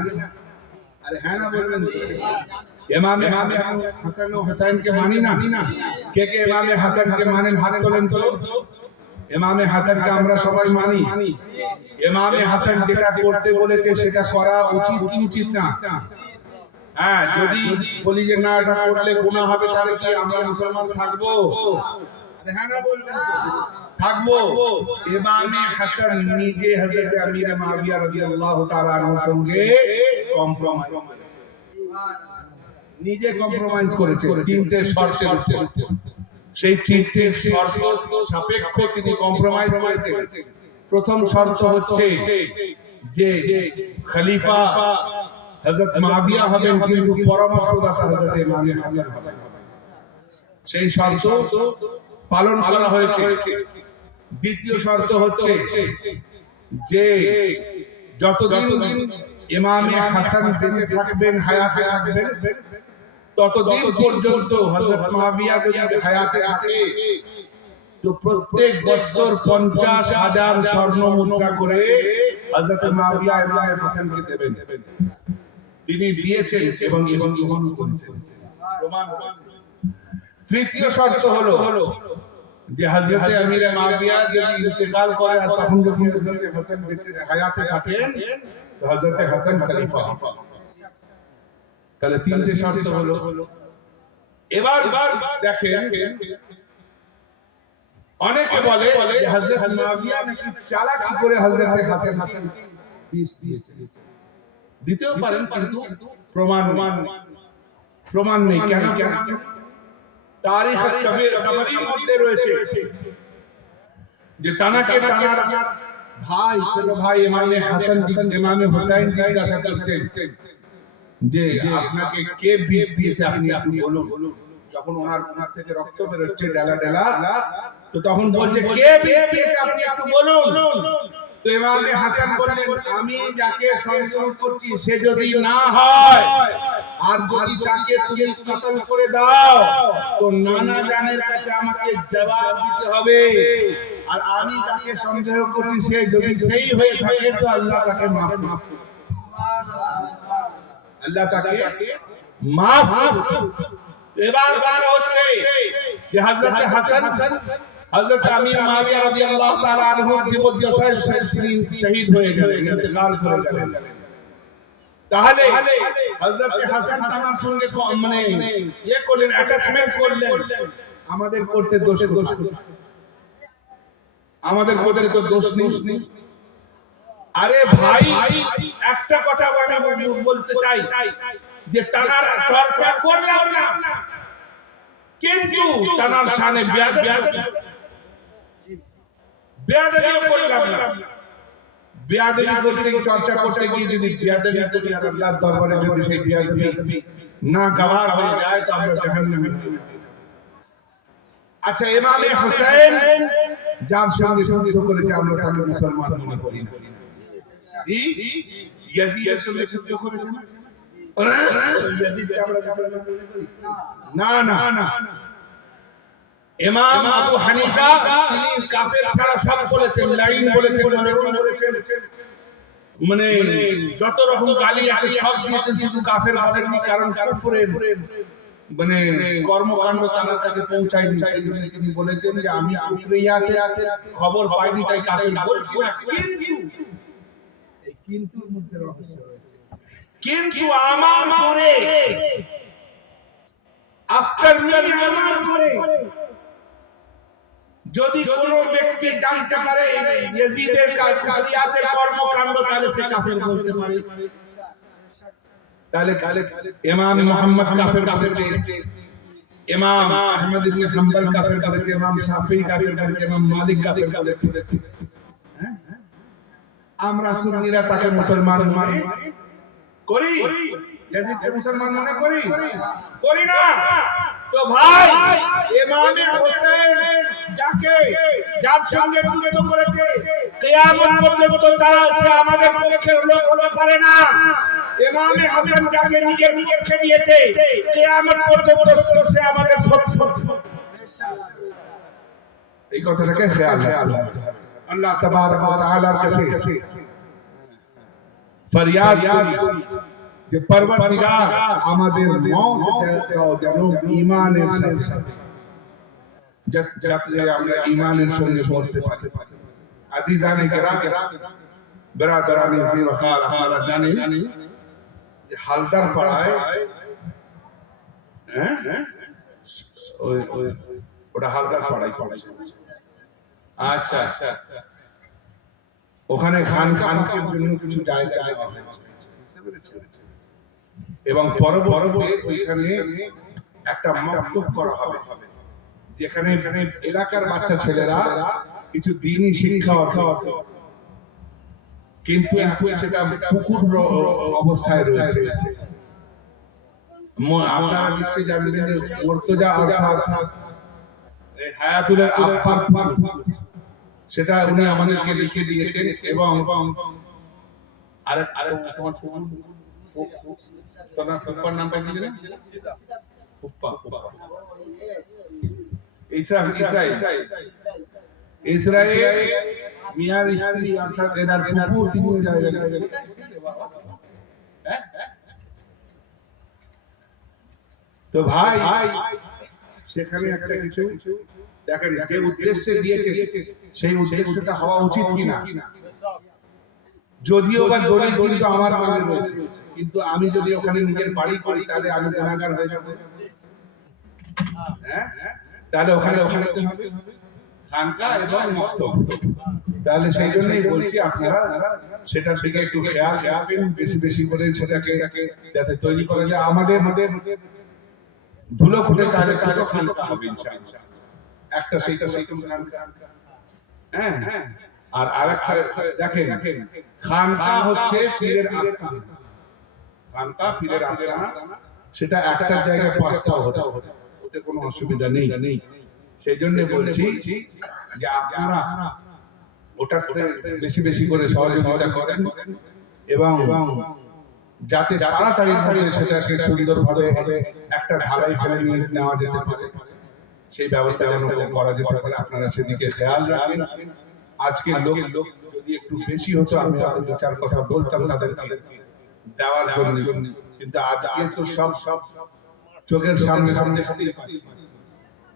আরে হ্যাঁ না বলবেন? ইমামে হাসান ও হুসাইনকে মানি না? কে কে ইমামে হাসানকে মানেন? হাত তোলেন তো। ইমামে হাসানকে আমরা সবাই মানি। ইমামে হাসান যেটা করতে বলেছে সেটা করা উচিত না। হ্যাঁ, যদি বলি যে না এটা করলে গুনাহ হবে তাহলে কি আমরা মুসলমান থাকবো? হ্যাঁ না বলবেন? থাকবো। ইমামে হাসান নিজে হযরত আমির মুআবিয়া রাদিয়াল্লাহু তাআলা আনহুর সঙ্গে কম্প্রোমাইজ করেছে তিনটে শর্তের উপর। সেই তিনটে শর্ত সাপেক্ষ তিনি কম্প্রোমাইজ করেছেন। প্রথম শর্ত হচ্ছে যে খলিফা হযরত মুআবিয়া হবেন কিন্তু পরামর্শদাতা হযরত ইমামে হাসান হবেন। সেই শর্ত পালন করা হয়েছে। দ্বিতীয় শর্ত হচ্ছে যে যতদিন ইমামে হাসান বেঁচে থাকবেন, হায়াতে থাকবেন, ততদিন পর্যন্ত হযরত মুআবিয়া যদি হায়াতে থাকে তো প্রত্যেক বছর 50,000 স্বর্ণ মুদ্রা করে হযরত মুআবিয়া ইমামে হাসানকে দেবেন। তিনি দিয়েছেন এবং গ্রহণ করেছেন, প্রমাণ করেছেন। তৃতীয় শর্ত হলো যে হযরত আমির মুআবিয়া যদি ইন্তেকাল করে আর তখন যখন হযরত হাসান বেঁচে হায়াতে থাকেন তো হযরত হাসান খলিফা। তাহলে তিনটে শর্ত হলো। এবার দেখেন, অনেকে বলে যে হযরত মুআবিয়া নাকি চালাকি করে হযরত হাসান দিতেও পারেন, কিন্তু প্রমাণ নেই। কেন? তারিখ তাবারির মধ্যে রয়েছে যে তানাকে তানার ভাই, ছোট ভাই ইমামে হাসান ইমামে হুসাইন জিজ্ঞাসা করছেন যে আপনাকে কে বিষ দিয়েছে আপনি বলুন। যখন ওনার থেকে রক্ত বের হচ্ছে ডালা, তো তখন বলছে কে বিষ দিয়েছে আপনি একটু বলুন। তো ইমামে হাসান বললেন আমি যাকে সন্দেহ করছি সে যদি না হয় আর যদি তাকে তুমি কতল করে দাও তো নানা জানের কাছে আমাকে জবাব দিতে হবে। আর আমি যাকে সন্দেহ করছি সে যদি সেই হয়ে থাকে তো আল্লাহ তাকে মাফ করবে। আল্লাহ তাকে মাফ করবে। এবার হচ্ছে যে হযরত হাসান হযরত আমির মুআবিয়া রাদিয়াল্লাহু তাআলা আনহু জীবদ্দশায় শহীদ হয়ে গেলেন, ইন্তেকাল করে গেলেন। তাহলে হযরত হাসান তার সঙ্গে মানে করলেন, অ্যাটাচমেন্ট করলেন। আমাদের করতে দোষ, আমাদের করতে তো দোষ নেই। আরে ভাই, একটা কথা আমি বলতে চাই যে তানার চর্চা করলাম না, কিন্তু তানার শানে বেয়াদবি করলাম না। বেয়াদবি করতে চর্চা করতে গিয়ে যদি বেয়াদবি করি আর আল্লাহর দরবারে যদি সেই বেয়াদবি না গওয়ার হয়ে যায় তো আমরা জাহান্নামে। আচ্ছা, ইমামে হুসাইন যার সঙ্গে যুদ্ধ করেছে আমরা তাকে মুসলমান মনে করি না। জি, ইয়াজিদের সঙ্গে যুদ্ধ করেছে না? ইয়াজিদকে আমরা না। ইমাম আবু হানিফা তিনি কাফের ছাড়া সব বলেছেন, লাইন বলেছেন, মানে যত রকম গালি আছে সব দিয়েছেন, শুধু কাফের বলেননি। কারণ কুফরের মানে কর্মকাণ্ড তার কাছে পৌঁছায় দিয়েছে। তিনি বলেছেন যে আমি আফ্রিয়াতে খবর পাইনি তাই কাফের বলছি না। কিন্তু এর মধ্যে রহস্য রয়েছে। কিন্তু আমার পরে আফটার মি আমার পরে যদি কোন ব্যক্তি জানতে পারে ইয়াজিদের কাফিরিয়াতের কর্মকাণ্ড তাহলে সে কাফের বলতে পারে। তাহলে ইমাম মুহাম্মদ কাফের করেছে, ইমাম আহমদ ইবনে হাম্বল কাফের করেছে, ইমাম শাফিঈ কাফের করেছে, ইমাম মালিক কাফের করেছে। আমরা সুন্নিরা তাকে মুসলমান মনে করি, ইয়াজিদকে মুসলমান মনে করি না। তো ভাই ইমামে হোসেন যার সঙ্গে যুদ্ধ করেছে কিয়ামত পর্যন্ত তারা সে আমাদের পক্ষের লোক হতে পারে না। ইমামে হোসেন যাকে নিজের পক্ষে দিয়েছে কিয়ামত পর্যন্ত সে আমাদের শত্রু। এই কথাটাকে খেয়াল রাখতে হবে। আল্লাহ তাবারক ওয়া তাআলার কাছে ফরিয়াদ করি যে পরবর্তীগার আমাদের মওত যেন ঈমানের সাথে যাতে আমরা ঈমানের সঙ্গে মরতে পারি। আজিজানে কেরাম বিরাদরানি জিওসার আপনারা জানেন যে হালদার পাড়ায় ওই ওটা হালদার পাড়ায় পড়ে। আচ্ছা আচ্ছা, ওখানে খানকার জন্য কিছু জায়গা দেওয়া হয়েছে এবং পরবর্তীতে ওইখানে একটা মাকতুব করা হবে যেখানে এলাকার বাচ্চা ছেলেরা কিছু দ্বীনি শিক্ষা অর্থ কিন্তু এখন সেটা পুকুর অবস্থায় রয়েছে। আপনারা নিশ্চয়ই জানবেন যে মুর্তজা অর্থাৎ হায়াতুল আফফার সেটা উনি আমাদেরকে লিখে দিয়েছেন এবং আরেক তোমার ফুপ্পার নাম পাই দিলেন ফুপ্পা ইসরায়েল মিয়ার স্ত্রী অর্থাৎ এনার ফুপু তিনি জায়গায় তো ভাই সেখানে একটা কিছু দেখেন যে উদ্দেশ্যে দিয়েছে সেই উদ্দেশ্যটা হওয়া উচিত কিনা। যদিও বা দলিল কিন্তু আমার নামে রয়েছে, কিন্তু আমি যদি ওখানে নিজের বাড়ি করি তাহলে আমি গুনাহগার হয়ে যাব। তাহলে ওখানে কি হবে? খানকা এবং মক্তব। তাহলে সেই জন্যই বলছি আপনারা সেটার দিকে একটু খেয়াল রাখবেন, বেশি বেশি করে সেটাকে যাতে তৈরি করে যে আমাদের ধুলো খুঁটে তাহলে খানকা হবে ইনশাআল্লাহ। একটা সেইটা খানকা। হ্যাঁ, আর আরেকটা দেখেন খানকা হচ্ছে পীরের আস্তানা। খানকা পীরের আস্তানা, সেটা একটা জায়গায় পাঁচটা হতে ওতে কোনো অসুবিধা নেই। সেই জন্য বলছি যে আপনারা ওটাতে বেশি বেশি করে সহযোগিতা করেন এবং যাতে তাড়াতাড়ি সেটাকে সুন্দরভাবে একটা ঢালাই ফেলে নিয়ে নেওয়া যেতে পারে, সেই ব্যবস্থা যেন করা যেতে পারে। আপনারা সেদিকে খেয়াল রাখবেন। আজকে লোক যদি একটু বেশি হতো আমি আরো দু চার কথা বলতাম তাদেরকে দেওয়ার জন্য, কিন্তু আজকে তো সব চোখের সামনে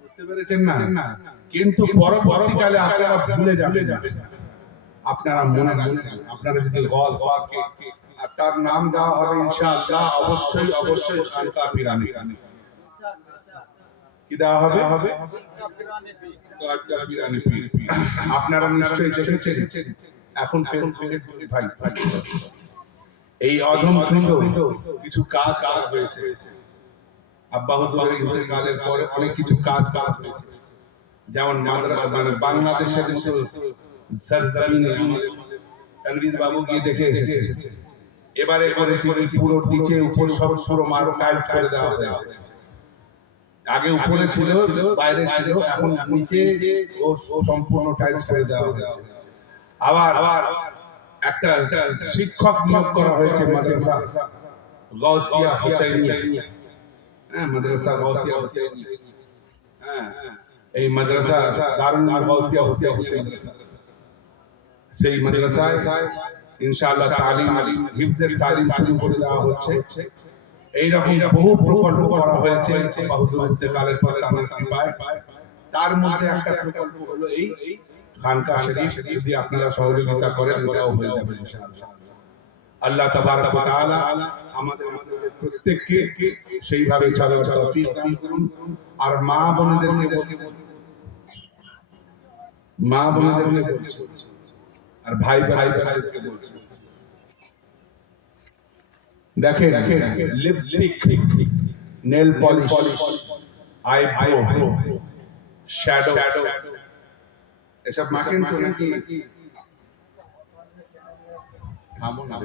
বুঝতে পেরেছেন না। কিন্তু পরবর্তীকালে আপনারা ভুলে যাবেন, আপনারা মনে রাখবেন। আপনারা যদি গজকে আর তার নাম দেওয়া হবে ইনশাআল্লাহ, অবশ্যই খানকা পীরানি কি দেওয়া হবে আপনারা নিশ্চয়ই দেখেছেন। এখন ফেসবুকে ভাই এই অধমকৃত কিছু কাজ হয়েছে। আব্বা হুজুরের ইন্তেকালের পরে অনেক কিছু কাজ হয়েছে, যেমন মানে বাংলাদেশের মতো সরজমিনে তানভীর বাবু গিয়ে দেখে এসেছে। এবারে পুরো নিচে উপর সব পুরো মারো টাইলস করে দেওয়া হয়েছে। আগে উপরে ছিল, বাইরে ছিল, এখন নিচে ও সম্পূর্ণ টাইলস করে দেওয়া হয়েছে। আবার একটা শিক্ষক নিয়োগ করা হয়েছে মাদ্রাসা গাউসিয়া হুসাইনিয়া। মাদ্রাসা গাউসিয়া হুসাইনিয়া, এই মাদ্রাসা দারুল গাউসিয়া হুসাইনিয়া, সেই মাদ্রাসায় ইনশাআল্লাহ তালিম হিফজের তালিম শুরু করে দেওয়া হচ্ছে। এইরকম বহু প্রকল্প করা হয়েছে হুজুর ইন্তেকালের পর আমার কৃপায়। তার মধ্যে একটা প্রকল্প হলো এই খানকা শরীফ। যদি আপনারা সহযোগিতা করেন এটাও হয়ে যাবে ইনশাআল্লাহ। আল্লাহ তাবারক ওয়া তাআলা আমাদের প্রত্যেককে সেইভাবে চলার তৌফিক দান করুন। আর মা বোনেদেরকে বলছি আর ভাই ভাইদেরকে বলছি, দেখেন lipstick, nail polish, eyebrow, shadow এসব মাখেন তো নাকি? থামো না,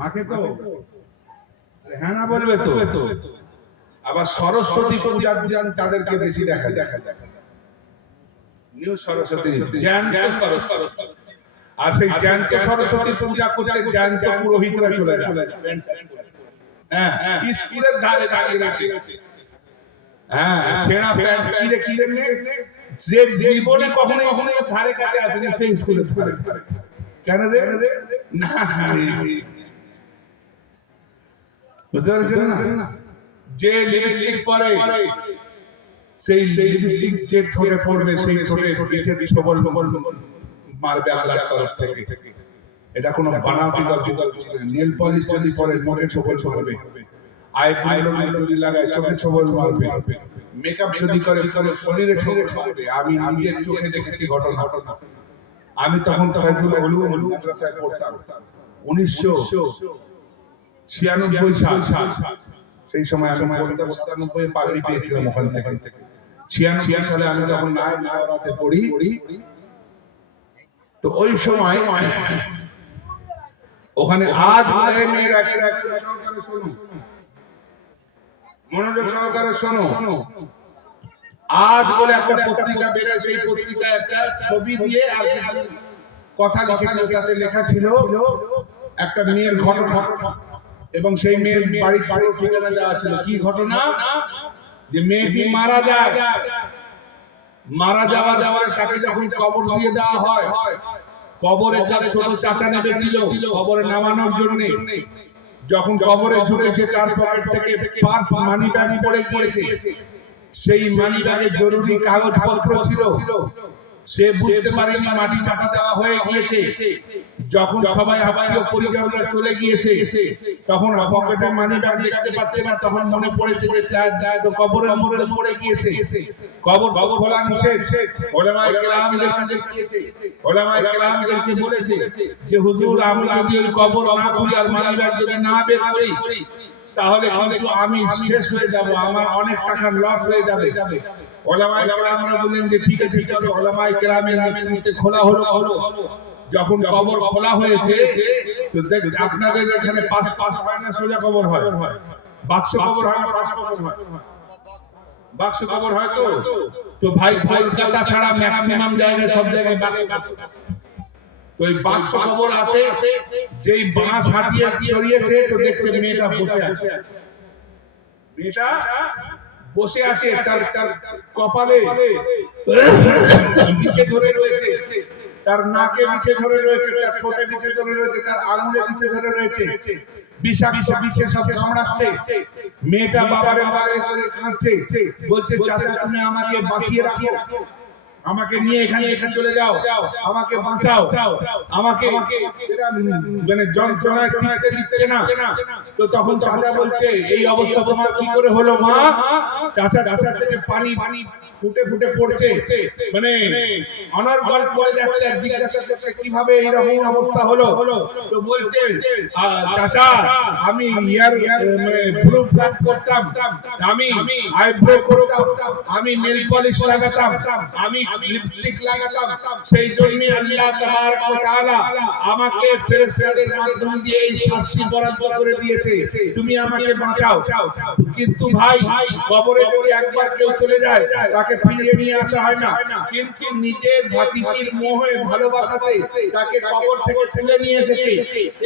মাখে তো? হ্যাঁ না বলবে তো? আবার সরস্বতী পূজা তাদেরকে বেশি দেখা যায়। নিউ সরস্বতী জ্ঞান্ত সরস্বতী, আর সেই জ্ঞান্ত সরস্বতী পূজা করতে জ্ঞান্ত পুরোহিতরা চলে যায়। হ্যাঁ, স্কুলের ধারে দাঁড়িয়ে রয়েছে। হ্যাঁ, ছেঁড়া প্যান্ট কিরে যে জীবনে কখনো ধারে কাছে আসেনি সেই স্কুলের ধারে। কেন রে? না বুঝতে পারছেন না? যে লিপস্টিক পরে সেই লিপস্টিক যে ঠোঁটে পড়বে সেই ঠোঁটে পিছে ছবল মারবে আল্লাহর তরফ থেকে। এটা কোনো বানাওটি গল্প ছিল। নেল পলিশ যদি পরে মুখে ছবল ছবলবে, আইলাইনার যদি লাগায় চোখে ছবল মারবে, মেকআপ যদি করে শরীরে ছবল মারবে। আমি নিজের চোখে দেখেছি ঘটনা। আমি তখন ফয়জুল উলুম মাদ্রাসায় পড়তাম 1996 সাল। সেই সময় আমি 97 এ পাগড়ি পেয়েছিলাম ওখান থেকে। 96 সালে আমি যখন নায়রাতে পড়ি, তো ওই সময় ওখানে আজ মেয়েরা মনোযোগ সহকারে শোনো, আজ বলে একটা পত্রিকা বেরোয়, সেই পত্রিকায় একটা ছবি দিয়ে কথা লিখেছিল। তাতে লেখা ছিল একটা মেয়ের ঘটনা, এবং সেই মেয়ের বাড়ির ঠিকানা দেওয়া ছিল। কি ঘটনা? যে মেয়েটি মারা যায়, মারা যাওয়ার তাকে যখন কবর দিয়ে দেওয়া হয়, কবরে তার ছোট চাচা নেমেছিল কবরে নামানোর জন্য। যখন কবরে ঝুঁকেছে তার পকেট থেকে পার্স মানি ব্যাগ পড়ে গিয়েছে। সেই মানি ব্যাগে জরুরি কাগজপত্র ছিল। সে বুঝতে পারেনি মাটি চাপা দেওয়া হয়ে গিয়েছে। যখন সবাই আত্মীয় পরিজনরা চলে গিয়েছে, তখন পকেটে মানি ব্যাগ দেখতে পাচ্ছে না। তখন মনে পড়েছে যে তো কবরের মধ্যে পড়ে গিয়েছে। কবর খোলা নিষেধ। ওলামায়ে কেরামদেরকে বলেছে যে হুজুর, আমি যদি ওই কবর না খুলি আর মানি ব্যাগ যদি না বের করি, তাহলে কিন্তু আমি শেষ হয়ে যাব, আমার অনেক টাকার লস হয়ে যাবে। ওলামায়ে কেরামরা বললেন যে ঠিক আছে চলো। ওলামায়ে কেরামের নেতৃত্বে খোলা হলো। যখন কবর খোলা হয়েছে, তো দেখ আপনাদের এখানে পাঁচ হয় না, সোজা কবর হয়, বাক্স কবর হয় না, বাক্স কবর হয়, বাক্স কবর হয়। তো ভাই কলকাতা ছাড়া ম্যাক্সিমাম জায়গায় সব জায়গায় বাক্স। তো এই বাক্স কবর আছে, যেই বাঁশ হাতিয়ে ছড়িয়েছে, তো দেখছে মেয়েটা বসে আছে। মেয়েটা বসে আছে, তার কপালে নিচে ধরে রয়েছে, তার নাকে নিচে ধরে রয়েছে, তার ঠোঁটে নিচে ধরে রয়েছে, তার আঙুলে নিচে ধরে রয়েছে। বিষাক্ত বিছে সব কামড়াচ্ছে। মেয়েটা বাবারে করে কাঁদছে, বলছে চাচা তুমি আমাকে বাঁচিয়ে রাখো, আমাকে নিয়ে এখানে চলে যাও, আমাকে বাঁচাও, আমাকে মানে যন্ত্রণায় টিকতে দিচ্ছে না। তো তখন চাচা বলছে এই অবস্থা তোমার কি করে হলো মা? চাচা থেকে পানি ফুটে পড়ছে, মানে অনর্গল পড়ে যাচ্ছে। জিজ্ঞাসা করছে কিভাবে এইরকম অবস্থা হলো? তো বলছে চাচা আমি ব্লু প্লাক করতাম, আমি আইব্রো করতাম, আমি নেল পলিশ লাগাতাম, আমি লিপস্টিক লাগাতাম। সেই জন্য আল্লাহ তাবারক ওয়া তাআলা আমাকে ফেরেশতাদের মাধ্যম দিয়ে এই শাস্তি বরাদ্দ করে দিয়েছে, তুমি আমাকে বাঁচাও। কিন্তু ভাই কবরে যদি একবার কেউ চলে যায় তাকে ফিরিয়ে নিয়ে আসা হয় না। কিন্তু নিজের ভাতিজির মোহে ভালোবাসাতে তাকে কবর থেকে তুলে নিয়ে এসেছে।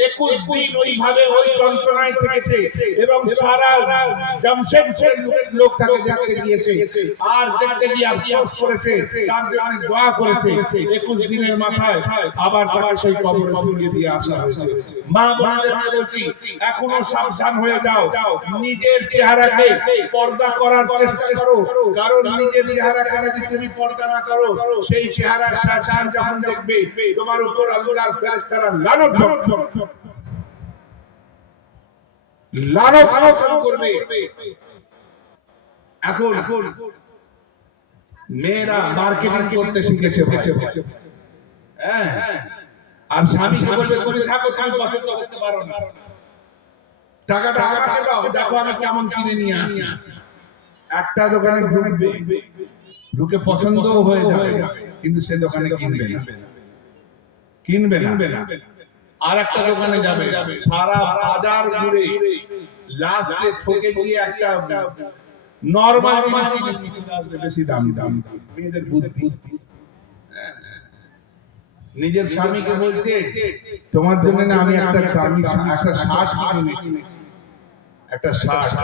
21 দিন ওইভাবে ওই যন্ত্রণায় থেকেছে, এবং সারা জামশেদপুরের লোক তাকে দেখতে গিয়েছে, আর দেখতে গিয়ে আফসোস করেছে, তার জন্য দোয়া করেছে। 21 দিনের মাথায় আবার তাকে সেই কবরে শুইয়ে দিয়ে আসা হয়েছে। মা বোনেদেরকে বলছি এখনো সাবধান হয়ে যাও, নিজের চেহারাকে পর্দা করার চেষ্টা করো, কারণ নিজের চেহারাকে যদি তুমি পর্দা না করো, সেই চেহারার শয়তান যখন দেখবে তোমার উপর আল্লাহর ফেরেশতারা লানত করবে। এখন মেয়েরা মার্কেটিং করতে শিখেছে, হ্যাঁ, আর স্বামী বলবে তুমি থাকো, তুমি পছন্দ করতে পারো না, টাকাটা আমাকে দাও, দেখো আমি কেমন কিনে নিয়ে আসি। একটা দোকানে ঢুকে পছন্দ হয়ে যাবে, কিন্তু সে দোকানে কিনবে না। আর একটা দোকানে যাবে, সারা বাজার ঘুরে লাস্টে ঠকে গিয়ে একটা নরমাল বেশি দাম দাম মেয়েদের বুদ্ধি। নিজের স্বামীকে বলছে তোমার জন্য না আমি একটা দামি একটা শার্ট কিনেছি, একটা শার্ট।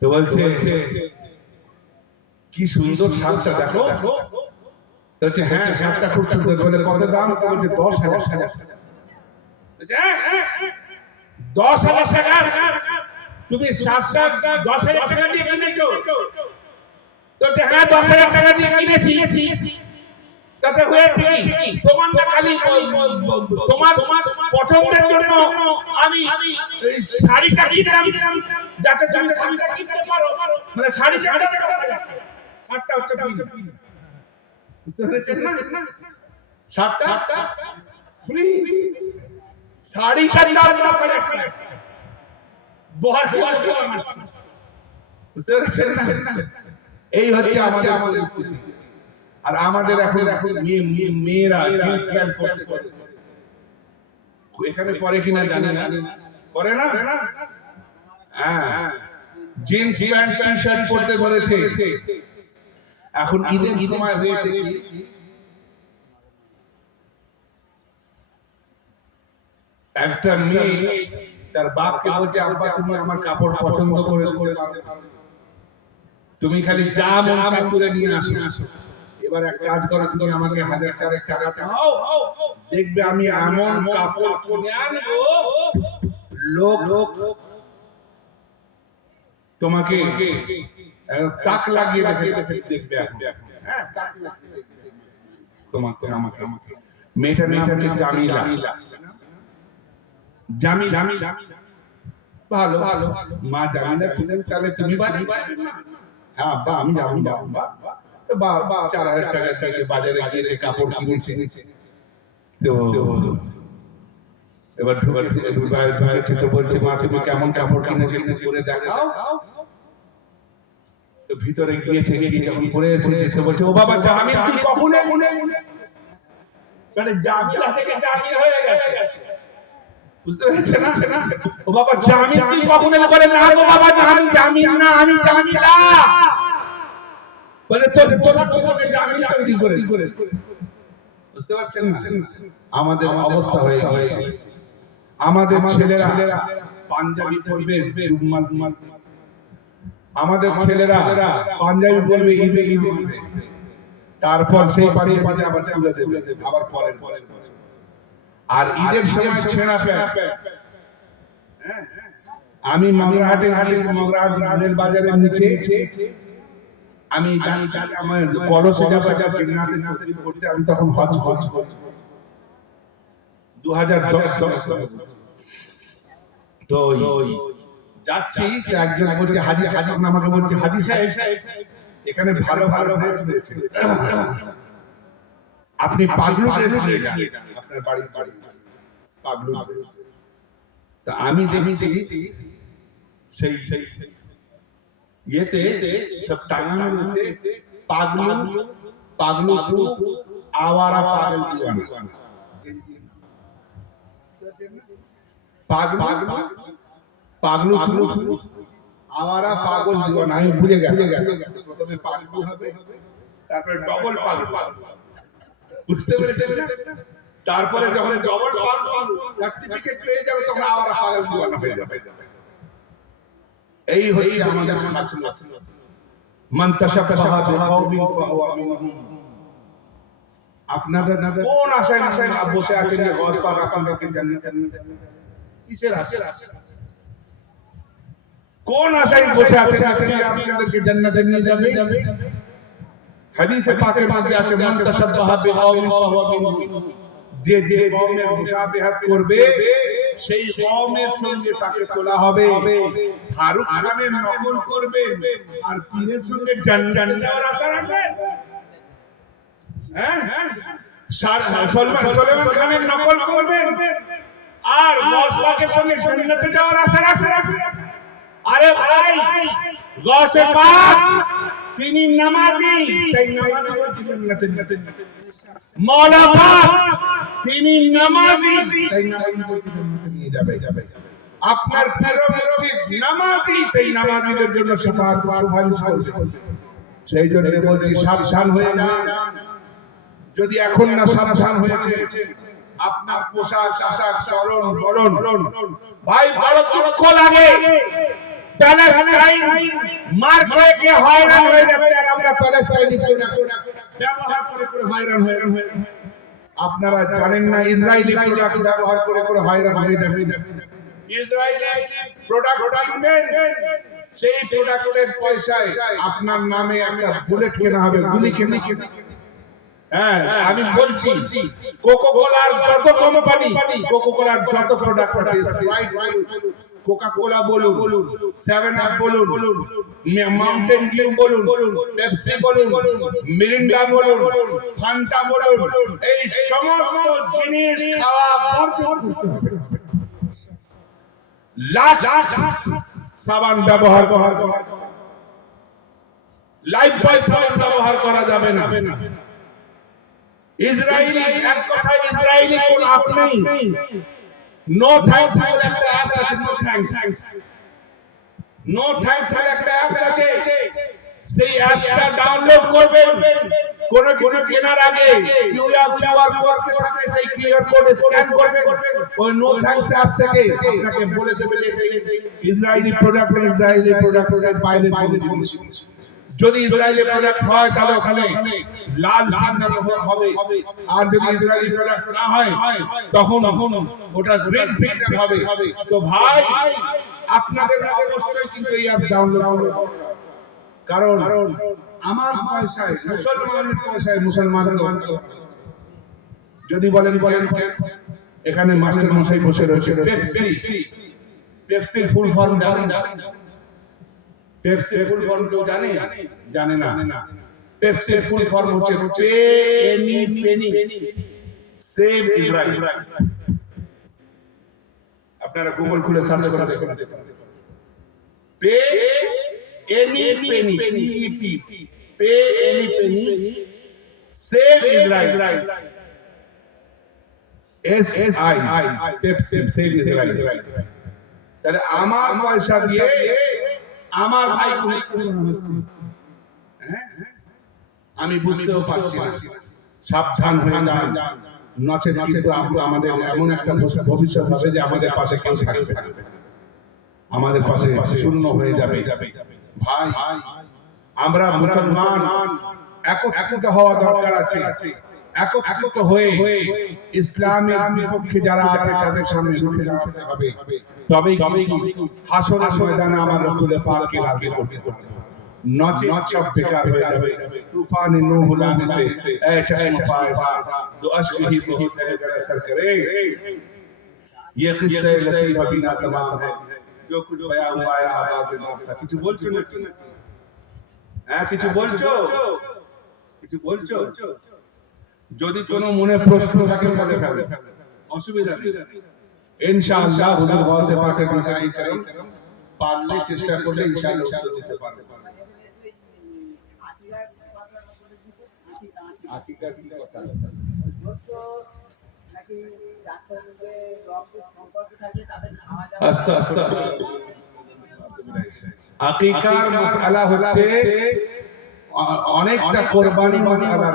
তো বলছে কি সুন্দর শার্টটা দেখো। বলছে হ্যাঁ শার্টটা খুব সুন্দর। বলে কত দাম? বলছে 10,000 টাকা। 10,000 টাকা? তুমি শার্টটা 10,000 টাকা দিয়ে কিনেছো? বলছে হ্যাঁ 10,000 টাকা দিয়ে কিনেছি। তাতে হয়েছে কি? তোমার না খালি তোমার পছন্দের জন্য আমি এই শাড়িটা কিনলাম যাতে তুমি শাড়িটা কিনতে পারো। মানে শাড়িটা হচ্ছে বুঝতে পেরেছেন না? শার্টটা ফ্রি, শাড়িটার দাম 10,000 টাকা। বুঝতে পেরেছেন না? এই হচ্ছে আমাদের স্থিতি। আর আমাদের এখন মেয়েরা জিন্স প্যান্ট পরে, এখানে পরে কিনা জানে না, পরে না। হ্যাঁ জিন্স প্যান্ট টি শার্ট পরতে ধরেছে। এখন ঈদের সময় হয়েছে একটা মেয়ে তার বাপকে বলছে আব্বা তুমি আমার কাপড় পছন্দ করে তুমি খালি যা মন তুলে নিয়ে আসো। এবার এক কাজ করো তুমি আমাকে 1,000 টাকা দাও, দেখবে আমি এমন কাপড় কিনে আনবো লোক তোমাকে তাক লাগিয়ে দেখবে। হ্যাঁ তাক লাগিয়ে তোমাকে আমাকে। মেয়েটার নাম হচ্ছে জামিলা। ভালো মা জামিলা ছিলেন। তাহলে তুমি বাড়ি না? হ্যাঁ বা আমি যাবো বা 4,000 টাকা থেকে বাজারে গিয়ে কাপড় কিনেছি। তো এবার ঢুকেছে তো বলছে মা তুমি কেমন কাপড় কিনেছো করে দেখাও। তো ভিতরে গিয়েছে যখন পরে এসে বলছে ও বাবা জামিল তুই কখন এলি? মানে জামিলা থেকে জামিল হয়ে গেছে। বুঝতে পেরেছেন না? ও বাবা জামিল তুই কখন এলি? বলে না গো বাবা আমি জামিল না, আমি জামিলা। বলে তোর পোশাকে জামিল তৈরি করে। বুঝতে পারছেন না আমাদের অবস্থা হয়েছে? আমাদের ছেলেরা পাঞ্জাবি পরবে, আমাদের ছেলেরা পাঞ্জাবি পরবে ঈদে, তারপর সেই পাঞ্জাবি আবার তুলে দেবে আবার পরের। আর ঈদের সময় ছেঁড়া প্যান্ট। আমি মগরাহাটের বাজারে নিচে আমি আমার কলসে করতে আমি তখন হজ 2010 তো যাচ্ছি একজন বলছে হাজি আমাকে বলছে হাজি সাহেব এখানে ভালো ড্রেস রয়েছে, আপনি পাগলু ড্রেস নিয়ে যান আপনার বাড়ি পাগলু ড্রেস। তা আমি দেখেছি সেই ইয়েতে সব টাঙানো রয়েছে পাগলু আওয়ারা পাগল দিওয়ানা। পাগলু আওয়ারা পাগল দিওয়ানা। আমি ভুলে গেছি প্রথমে পাগলু হবে তারপরে ডবল পাগল। বুঝতে পেরেছেন না? তারপরে যখন ডবল পাগল সার্টিফিকেট পেয়ে যাবে তখন আওয়ারা পাগল দিওয়ানা হয়ে যাবে। এই হচ্ছে আমাদের খাসিয়ত। মান তাশাব্বাহা বিকাউমিন ফাহুয়া মিনহুম। আপনারা কোন আশায় বসে আছেন যে গস পাক আপনাদেরকে জান্নাতে নিয়ে যাবে? কিসের আশা? কোন আশায় বসে আছেন যে আপনাদেরকে জান্নাতে নিয়ে যাবে? হাদিসে পাকের মধ্যে আছে মান তাশাব্বাহা বিকাউমিন ফাহুয়া মিনহুম। যে কওমের মুশাবিহাত করবে সেই কওমের সঙ্গে তাকে তোলা হবে। ফারুক খানের নকল করবে আর পীরের সঙ্গে জান্নাত যাওয়ার আশা রাখবে? হ্যাঁ সলমান খানের নকল করবেন আর গসপাকের সঙ্গে জান্নাতে যাওয়ার আশা রাখবে? আরে ভাই গসে পাক তিনি নামাজি তাই জান্নাতে মওলা পাক তিনি নামাজি তাই জান্নাতে নিয়ে যাবে। আপনার প্রিয় মসজিদ নামাজি, সেই নামাজিদের জন্য সুপারিশ করবে। সেই জন্য বলছি সাবধান হয়ে যান। যদি এখন না সাবধান হয়েছে, আপনার পোশাক আশাক চলন বলন ভাই বড় দুঃখ লাগে। প্যালেস্টাইন মার খেয়ে খেয়ে হয়রান হয়ে যাবে, আর আমরা প্যালেস্টাইনি ব্যবহার করে করে হয়রান হয়ে আপনারা জানেন না ইসরায়েলি প্রোডাক্ট ব্যবহার করে করে হয়রান হয়ে যাবে। ইসরায়েলি প্রোডাক্ট কিনবেন, সেই প্রোডাক্টের পয়সায় আপনার নামে একটা বুলেট কেনা হবে, গুলি কেনা। হ্যাঁ, আমি বলছি কোকা-কোলার যত কোম্পানি, কোকা-কোলার যত প্রোডাক্ট আছে, স্প্রাইট কোকা-কোলা বলুন, 7 আপ বলুন, মাউন্টেন ডিউ বলুন, পেপসি বলুন, মিরিন্ডা বলুন, ফান্টা বলুন, এই সমস্ত জিনিস খাওয়া বন্ধ করতে হবে। লাক্স সাবান ব্যবহার লাইফ বয় সাবান ব্যবহার করা যাবে না। ইসরায়েলি এক কথায় ইসরায়েলি কোন অ্যাপ নেই। নো থ্যাঙ্কস বলে একটা অ্যাপ আছে, নো থ্যাঙ্কস। নো থ্যাঙ্কস বলে একটা অ্যাপ আছে, সেই অ্যাপটা ডাউনলোড করবেন। কোন কিছু কেনার আগে কিউআর কোড থাকে, সেই কিউআর কোড স্ক্যান করবেন। ওই নো থ্যাঙ্কস অ্যাপ থেকে আপনাকে বলে দেবে ইসরায়েলি প্রোডাক্টের বাইরে জিনিস। যদি ইসরায়েলি প্রোডাক্ট হয় তাহলে ওখানে লাল সিগন্যাল হবে, আর যদি ইসরায়েলি প্রোডাক্ট না হয় তখন ওটা গ্রিন সিগন্যাল হবে। তো ভাই আপনাদের অবশ্যই কিন্তু এই অ্যাপ ডাউনলোড করুন, কারণ আমার পয়সায়, মুসলমানের পয়সায় মুসলমান যদি বলেন এখানে মাস্টার মশাই বসে রয়েছে। পেপসির ফুল ফর্ম পেপসির ফুল ফর্ম কেউ জানে না। পেপসির ফুল ফর্ম হচ্ছে pay any Penney save Israel. আপনারা গুগল খুলে সার্চ করে দেখুন, pay any Penney, pay any Penney save Israel, SI Pepsi save Israel. তাহলে আমার পয়সা দিয়ে আমার ভাই হচ্ছে, আমি বুঝতেও পারছি না। সাবধান হয়ে যান, নচেত কিন্তু আমাদের এমন একটা ভবিষ্যৎ হবে যে আমাদের পাশে কেউ থাকবে না, আমাদের পাশে শূন্য হয়ে যাবে। ভাই আমরা মুসলমান, একত্রিত হওয়া দরকার আছে। একত্রিত হয়ে ইসলামের বিপক্ষে যারা আছে তাদের সামনে উঠে দাঁড়াতে হবে। তবেই হাসরের ময়দানে আমার রাসূল পাককে হাজির করতে হবে। নচেত সব বেকার হয়ে যাবে। तूफान नूह लाने से ऐ चश्मा पायफा जो अश्क ही बहुत है असर करे। ये किस्से लतीफ बिना तमाम है, जो कुछ बयां हुआ है आवाज माफता। কিছু বলছো না? হ্যাঁ, কিছু বলছো? যদি কোনো মনে প্রশ্ন থাকে বলে ফেলো, অসুবিধা নেই। ইনশাআল্লাহ হুজুর ওয়াজে পাকের বিদায় করেন, পারলে চেষ্টা করলে ইনশাআল্লাহ উত্তর দিতে পারবে। আকিকা কি কথা নাকি ডাক্তারদের রক্তের সম্পর্ক থাকে, তাদের খাওয়া দাওয়া আস্তে আকিকার মাসআলা হচ্ছে অনেকটা কুরবানি মাসআলা।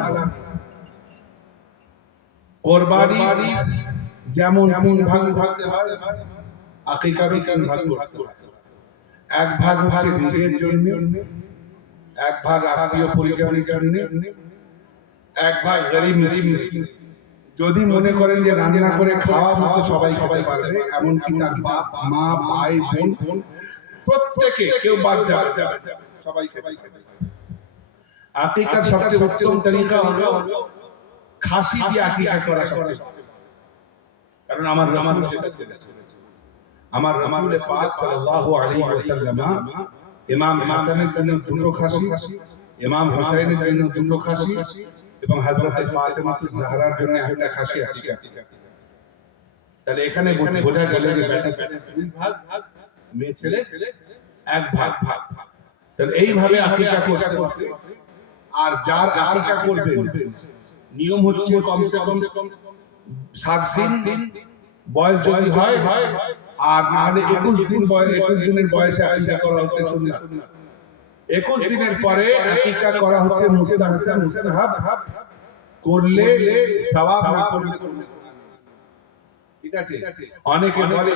কুরবানি যেমন তিন ভাগ ভাগতে হয়, আকিকারও তিন ভাগ করতে হয়। এক ভাগ হচ্ছে নিজের জন্য, এক ভাগ আত্মীয় পরিজনের জন্য, এক ভাগ গরিব মিসকিন। যদি মনে করেন যে রান্না করে খাওয়া মতো সবাই খেতে পারবে, এমনকি তার বাপ মা ভাই বোন প্রত্যেকে কেউ বাদ যাবে, সবাই খেতে পারবে। আকিকার সবচেয়ে উত্তম তরিকা হলো খাসি দিয়ে আকিকা করা। কারণ আমার রাসূল পাক সাল্লাল্লাহু আলাইহি ওয়াসাল্লাম ইমাম হাসানের জন্য দুটো খাসি, ইমাম হুসাইনের জন্য দুটো খাসি এবং হযরত ফাতেমাতুজ জাহরার জন্য একটা খাসি আকিকা। তাহলে এখানে বোঝা গেল যে দুই ভাগ, মেয়ে ছেলে এক ভাগ। তাহলে এইভাবে আকিকা করতে হবে। আর যার আকিকা করবেন নিয়ম হচ্ছে কমসে কম 7 দিন বয়স যদি হয় আর নাহলে 21 দিনের বয়সে আকিকা করা হচ্ছে সুন্নাত। 21 দিনের পরে আকিকা করা হচ্ছে মুস্তাহাব, করলে সওয়াব, না করলে ঠিক আছে। অনেকে বলে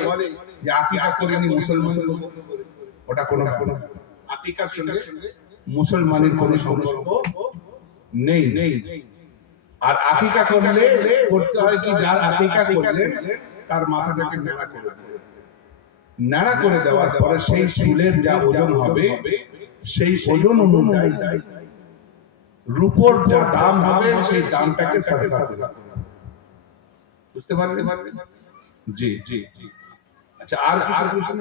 যে আকিকা করেনি মুসলমান, ওটা কোনো আকিকার সঙ্গে মুসলমানের কোনো সম্পর্ক নেই। আর আকিকা করলে করতে হয় কি, যার আকিকা করলেন তার মাথাটাকে নাড়া করে দেওয়ার পরে সেই চুলের যা ওজন হবে সেই ওজন অনুযায়ী রূপোর যা দাম হবে সেই দামটাকে সাদকা দেওয়া। বুঝতে পারছেন? জি জি। আচ্ছা, আর প্রশ্ন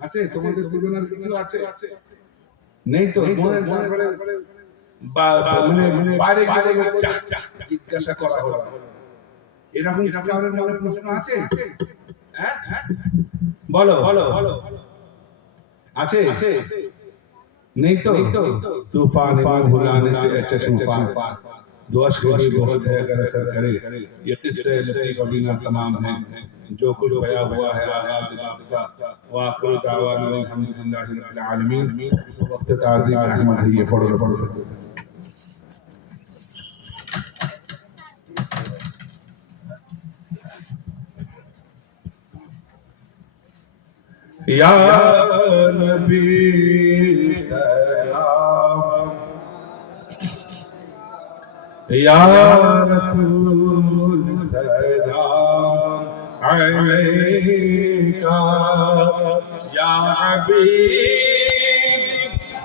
আছে তোমাদের তুলনার কিছু আছে? নেই তো? মানে বাইরে গিয়ে জিজ্ঞাসা করা হলো, এরকম কারোর মনে প্রশ্ন আছে? হ্যাঁ, বলো আছে? नहीं तो तूफान बुलाने से ऐसे तूफान दोष कभी बहुत है अगर असर करे। ये किस्से लतीफ अबीना तमाम हैं, जो कुछ बया हुआ है आगाज़ बात का। व आखिर दावाना अल्हम्दुलिल्लाहि रब्बिल आलमीन। वक्त ताज़ीम अहमद है, ये पढ़ो। या नबी सलाम, या रसूल सलाम अलैका, या हबीब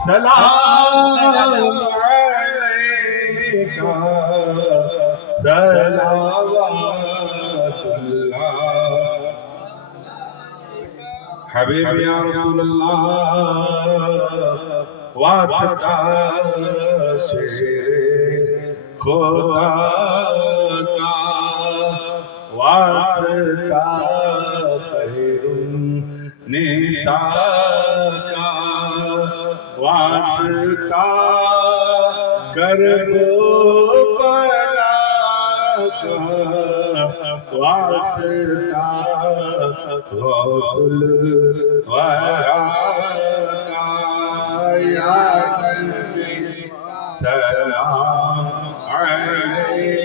सलाम अलैका, सलावतुल्लाह हबीब या रसूलल्लाह, वास्ता शेरे खुदा का, वास्ता खैरुन निसा का, वास्ता कर गो परा का, वास्ता गौसुल वरा का, या नबी सलाम अलैका।